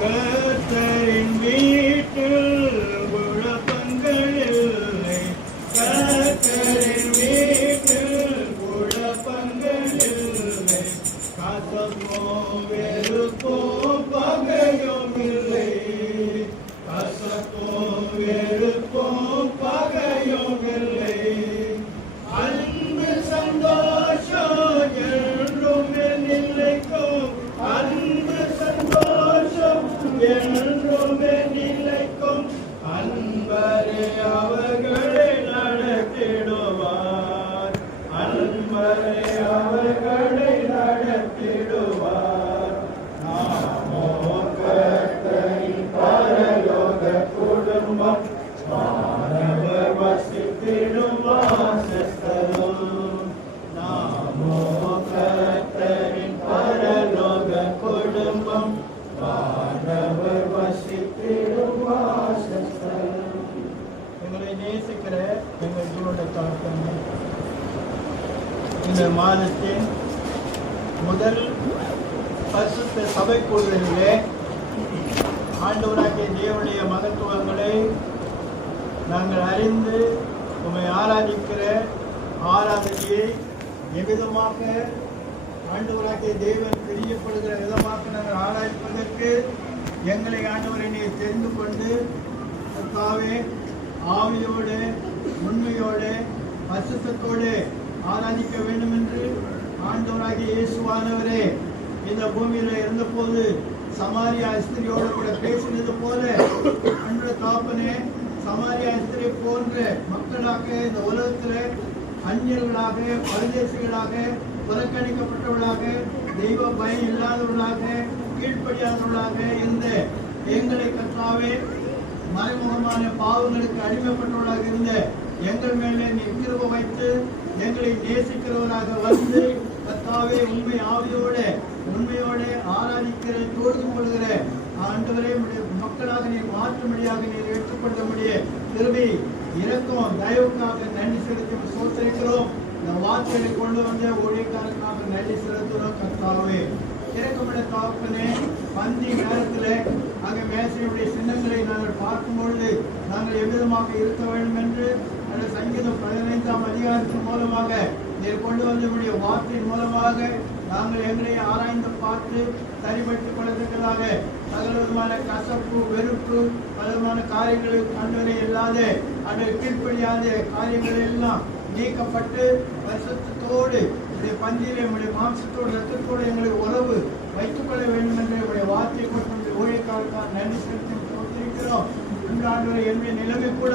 கர்த்தரின் வீட்டில் குழப்பங்களில்லை, கர்த்தரின் வீட்டில் குழப்பங்களில்லை, கசப்பும் வெறுப்பும் பகையும் இல்லை, கசப்பும் வெறுப்பும் பகையும் இல்லை, அன்பு சந்தோஷம் என்றும் நிலைக்கும், அன்பு சந்தோஷம் என்றும் நிலைக்கும், அன்பரே அவர்களை நடத்திடுவார், அன்பரே அவர்களை நடத்திடுவார். நாமோ கர்த்தரின் பரலோக குடும்பம், மாணவர் வசித்திடும் வாசஸ்தலம். நாமோ கர்த்தரின் பரலோக குடும்பம், மாணவர் வசித்திடும் வாசஸ்தலம். எங்களை நேசிக்கிற எங்கள் ஜீவனுடைய தாழ்த்தமே, இந்த மாதத்தின் முதல் பரிசுத்த சபை கூடுதலிலே ஆண்டவராகிய தேவனுடைய மகத்துவங்களை நாங்கள் அறிந்து உம்மை ஆராதிக்கிற ஆராதனையை எவ்விதமாக ஆண்டவராகிய தேவன் பிரியப்படுகிற விதமாக நாங்கள் ஆராய்ப்பதற்கு எங்களை ஆண்டவரை நீர் தெரிந்து கொண்டு கர்த்தாவே ஆவியோடு உண்மையோடு பரிசுத்தத்தோடு ஆராதிக்க வேண்டும் என்று ஆண்டவராகிய இயேசுவானவரே இந்த பூமியில இருந்தபோது சமாரியா ஸ்திரியோடு கூட பேசினது போல அன்று தாப்பனே சமாரியா ஸ்திரி போன்ற மக்களாக இந்த உலகத்துல அந்நியர்களாக பரதேசிகளாக புறக்கணிக்கப்பட்டவர்களாக தெய்வ பயம் இல்லாதவர்களாக கீழ்ப்படியாதவர்களாக இருந்த எங்களை கர்த்தாவே மறைமுகமான பாவங்களுக்கு அடிமைப்பட்டவர்களாக இருந்த எங்கள் மேலே நீ கிருபை வைத்து எங்களை நேசிக்கிறவராக வந்து கர்த்தாவே உண்மை ஆவியோடு உண்மையோடு ஆராதிக்கிற தொழுது கொள்கிற ஆண்டவரே மக்களாக நீர் மாற்றும்படியாக நீர் ஏற்றுக்கொள்ள முடிய கிருபை இரக்கம் தயவுக்காக நன்றி செலுத்தி சோதரிக்கிறோம். இந்த வார்த்தைகளை கொண்டு வந்த ஊழியக்காரருக்காக நன்றி செலுத்துகிறோம். கர்த்தாவே இறக்கமுள்ள தாப்பனே, பந்தி நேரத்தில் அங்கே மேசையுடைய சின்னங்களை நாங்கள் பார்க்கும் பொழுது நாங்கள் எவ்விதமாக இருக்க வேண்டும் என்று அந்த சங்கீதம் 15ஆம் அதிகாரத்தின் மூலமாக நீர் கொண்டு வந்தவுடைய வார்த்தையின் மூலமாக நாங்கள் எங்களை ஆராய்ந்து பார்த்து சரிபடுத்திக் கொள்வதற்காக சகல விதமான கசப்பு வெறுப்பு பலவிதமான காரியங்களை கண்டுவரை இல்லாத அந்த கீழ்ப்படியாத காரியங்கள் எல்லாம் நீக்கப்பட்டு பரிசுத்தத்தோடு உடைய பந்தியிலே உடைய மாம்சத்தோடு ரத்தத்தோடு எங்களை உறவு வைத்துக் கொள்ள வேண்டும் என்று உடைய வார்த்தை கொண்டு ஊழியக்காரருக்காக நன்றி செலுத்தி கொடுத்திருக்கிறோம். ஆண்டவரே, என்னுடைய நிலைமை கூட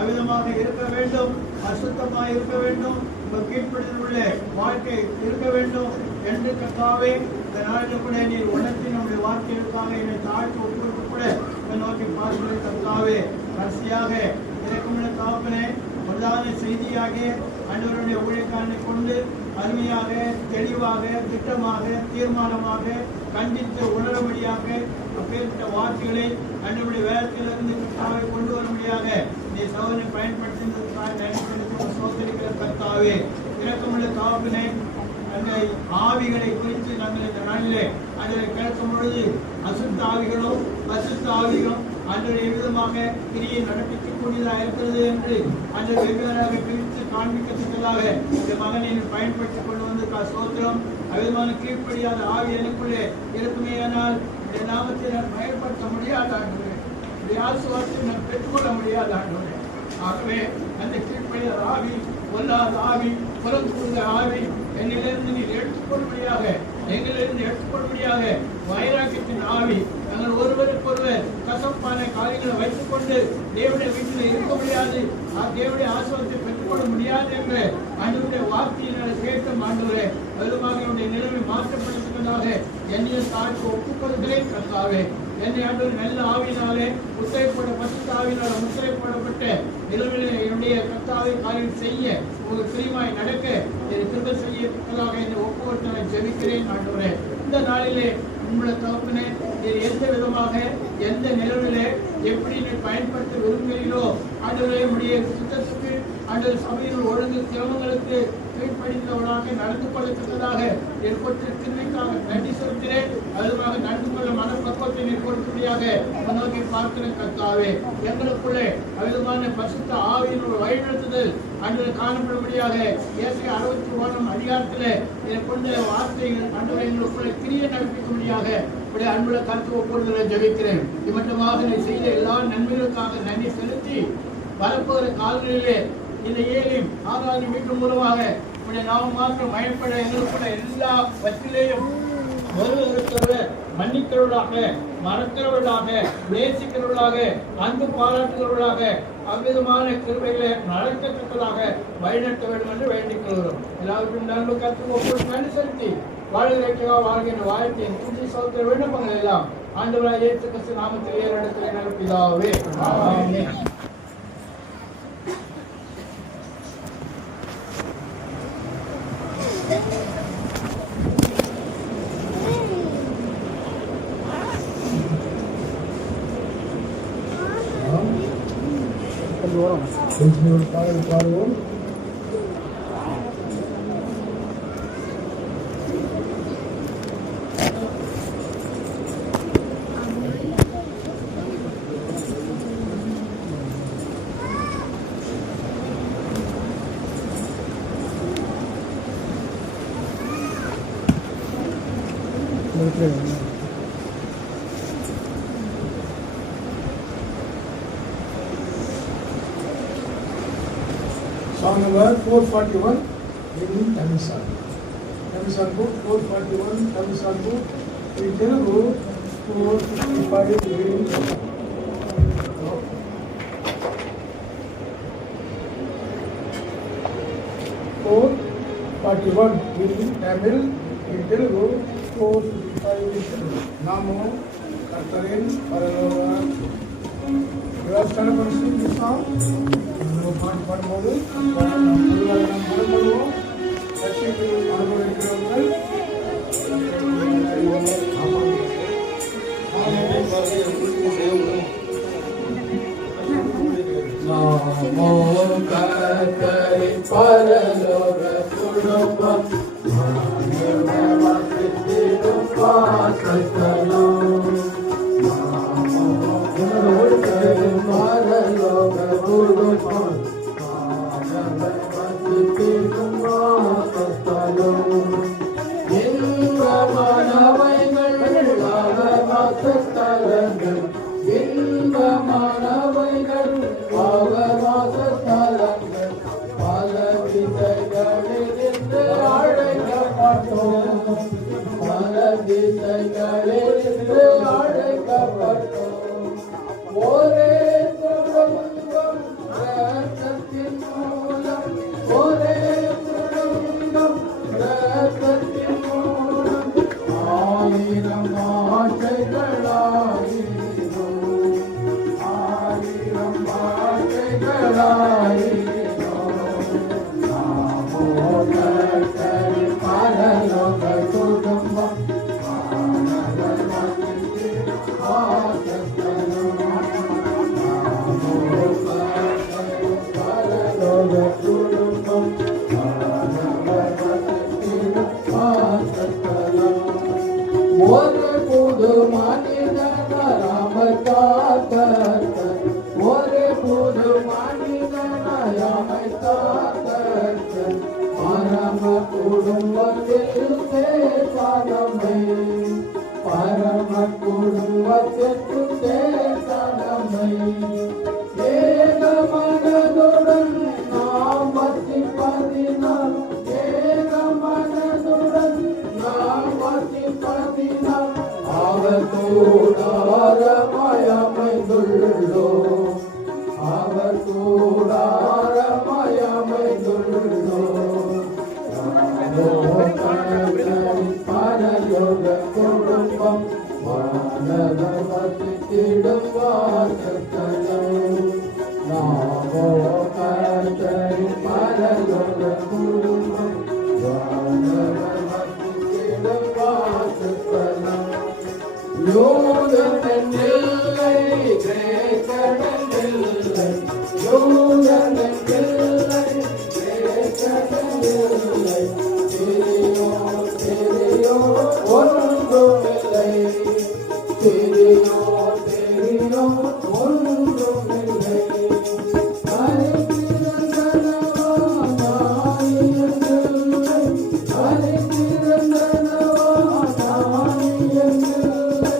அவிதமாக இருக்க வேண்டும், அசுத்தமாக இருக்க வேண்டும், கீழ்ப்படுதல் உள்ள வாழ்க்கை இருக்க வேண்டும் என்று கர்த்தாவே இந்த நாளில் கூட நீர் உணர்த்தி நம்முடைய வாழ்க்கைகளுக்காக என்னை தாழ்த்தி ஒப்புவித்து கூட இதை நோக்கி பார்க்கிற கர்த்தாவே, கடைசியாக இறக்கமுள்ள தகப்பனே, பிரதான செய்தியாக ஆண்டவருடைய ஊழியக்காரனை கொண்டு அருமையாக, தெளிவாக, திட்டமாக, தீர்மானமாக கண்டித்து உணரும்படியாக அப்பேற்பட்ட வார்த்தைகளை ஆண்டவருடைய வேதத்திலிருந்து கர்த்தாவை கொண்டு வரும்படியாக நீ சகோதரனை பயன்படுத்தினதற்காக நன்றி சோதரிக்கிற கர்த்தாவே, இறக்கமுள்ள தகப்பனே, அந்த ஆவிகளை குறித்து நாங்கள் இந்த நாளிலே அதை கேட்கும் பொழுது அசுத்த ஆவிகளும் அசுத்த ஆவிகளும் அன்று எவ்விதமாக கிரியை நடப்பிக்கக்கூடியதாக இருக்கிறது என்று அந்த வெவ்வேறாக பிரித்து காண்பிக்கத்தக்கதாக இந்த மகனை பயன்படுத்திக் கொண்டு வந்து சோத்திரம் அவ்விதமான கீழ்ப்படியாத ஆவி எனக்குள்ளே இருக்குமேயானால் இந்த நாமத்தை நான் பயன்படுத்த முடியாத ஆண்டவரே, இந்த ஆசுவாசத்தை நான் பெற்றுக்கொள்ள முடியாத ஆண்டவரே. ஆகவே அந்த கீழ்ப்படியாத ஆவி, பொல்லாத ஆவி, புறம்புள்ள ஆவி என்னிலிருந்து நீர் எடுத்துக்கொள்ளும்படியாக, எங்களிலிருந்து எடுத்துக்கொள்ளும்படியாக வைராக்கியத்தின் ஆவி, நாங்கள் ஒருவருக்கொருவர் கசப்பான காரியங்களை வைத்துக் கொண்டு தேவனுடைய வீட்டில் இருக்க முடியாது, தேவனுடைய ஆசிரியத்தை பெற்றுக்கொள்ள முடியாது என்ற ஆண்டவருடைய வார்த்தையினால் கேட்ட ஆண்டவரே, அதுமாக என்னுடைய நிலைமை மாற்றப்படுவதற்காக என்னையும் தாழ்ச்சி ஒப்புக்கொள்கிறேன் கர்த்தாவே. என்னை ஆண்டவர் நல்ல ஆவினாலே முத்திரை போட பசுத்த ஆவினால முத்திரை போடப்பட்ட நிலைமையிலே என்னுடைய கர்த்தாவை காரியம் செய்ய உங்களுக்கு பிரியமாய் நடக்க என் கிருபை செய்யப்பட்டதாக என்னை ஒப்புக்கொடுத்து நான் ஜெபிக்கிறேன் ஆண்டவரே. இந்த நாளிலே உங்களுடைய தகப்பனே, நீர் எந்த விதமாக எந்த நிலைமையிலே எப்படி நீ பயன்படுத்த விரும்புகிறீர்களோ ஆண்டவரே, உடைய சுத்தத்துக்கு ஆண்டவர் சபையில் ஒழுங்கு கிரமங்களுக்கு கீழ்ப்படிந்தவர்களாக நடந்து கொள்ளத்தக்கதாக ஏற்பட்ட கிருமைக்காக நன்றி செலுத்தினேன். அதுவாக நடந்து கொள்ள மனப்பக்குவத்தை ஏற்படுத்தும்படியாக நோக்கி பார்க்கிற கர்த்தாவே, எங்களுக்குள்ளே அவிதமான பசுத்த ஆவியின் ஒரு வழிநடத்துதல் அன்று காணப்படும்படியாக ஏசாயா 61 அதிகாரத்தில் கொண்ட வார்த்தைகள் அன்று எங்களுக்குள்ளே கிரியை நடப்பிக்கும்படியாக உடைய அன்புள்ள கருத்து ஒப்புதலை ஜெபிக்கிறேன். இம்மட்டமாக நீ செய்த எல்லா நன்மைகளுக்காக நன்றி செலுத்தி வரப்போகிற காலங்களிலே இந்த ஏழையும் ஆகாதி மீட்டும் மூலமாக உடைய நாம் மாற்றம் பயன்பட எங்களுக்குள்ள எல்லா வற்றிலேயும் ஒருவருக்கொருவர் மன்னிக்கிறவர்களாக, மறக்கிறவர்களாக, நேசிக்கிறவர்களாக, அன்பு பாராட்டுகிறவர்களாக அவ்விதமான கிருபைகளை நடக்கத்தக்கதாக வழிநடத்த வேண்டும் என்று வேண்டிக் கொள்கிறோம். எல்லாருக்கும் நன்மை கருத்து ஒப்புதல் நன்றி செலுத்தி வாழ்கிறேக்காக வாழ்கின்ற வாழ்க்கையின் துதி சோதர விண்ணப்பங்கள் எல்லாம் ஆண்டவராக இயேசு கிறிஸ்து நாமத்தில் ஏறெடுக்கிறேன் நல்ல பிதாவே, ஆமென். பாடுவோம். Song number 441 in Tamil song. Tamil song book 441 Tamil song book. In Telugu 455 in 441 in Tamil. In Telugu 455 in Telugu. Namo Kartarin Paralova. You are stand up and sing this song. பாடும்போது மனப்படுவோம். லட்சியத்தில் அனுபவிக்கிறவர்கள் நாமோ கர்த்தரின் பரலோக குடும்பம் வசித்திடும் வாசஸ்தலம். நாமோ கர்த்தரின் பரலோக குடும்பம் வசித்திடும் வாசஸ்தலம். இன்பமானவைகள் வாசஸ்தலங்கள், இன்பமானவைகள் வாசஸ்தலங்கள், பல விதைகளிலிருந்து அழைக்க திசைகளிலிருந்து அழைக்கப்பட்டோம். ஒரே குடும்பம் இரத்தத்தின் மூலம், ஒரே குடும்பம் இரத்தத்தின் மூலம், ஆயிரம் ஆசைகளாயிரும், ஆயிரம் ஆசைகளாயிரும். நாமோ கர்த்தரின் பரலோக குடும்பம், வானவர் வசிக்கும் வாசஸ்தலம். நாமோ கர்த்தரின் பரலோக குடும்பம், வானவர் வசிக்கும் வாசஸ்தலம். ஒரு புது மனிதனாய் காத்தர், ஒரு புது மனிதனாய் அமைத்தார். பரம குடும்பத்தில் சேர்த்தனமை, பரம குடும்பத்திற்கு சேர்த்தனமை. ஏக மனதுடன் நாம் வசிப்பதினால், ஏக மனதுடன் நாம் வசிப்பதினால், அவர் கூடாரமாய் அமைந்துள்ளோம், அவர் கூடாரமாய் அமைந்துள்ளோம். பரலோக குடும்பம், வானவர் வசித்திடும் வாசஸ்தலம். நாமோ கர்த்தரின் பரலோக குடும்பம், வானவர் வசித்திடும் வாசஸ்தலம். யூதன் இல்லை, கிரேக்கன் இல்லை, யூதன் இல்லை, கிரேக்கன் இல்லை, சிறியோர் பெரியோர் ஒன்றுமில்லை, சிறியோர் பெரியோர் ஒன்றுமில்லை. அழைத்திருந்தனவா நானியமில்லை, அழைத்திருந்தனவா நானியமில்லை,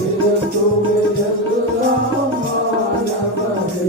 இருந்துமே எல்லாம் மாணவரே.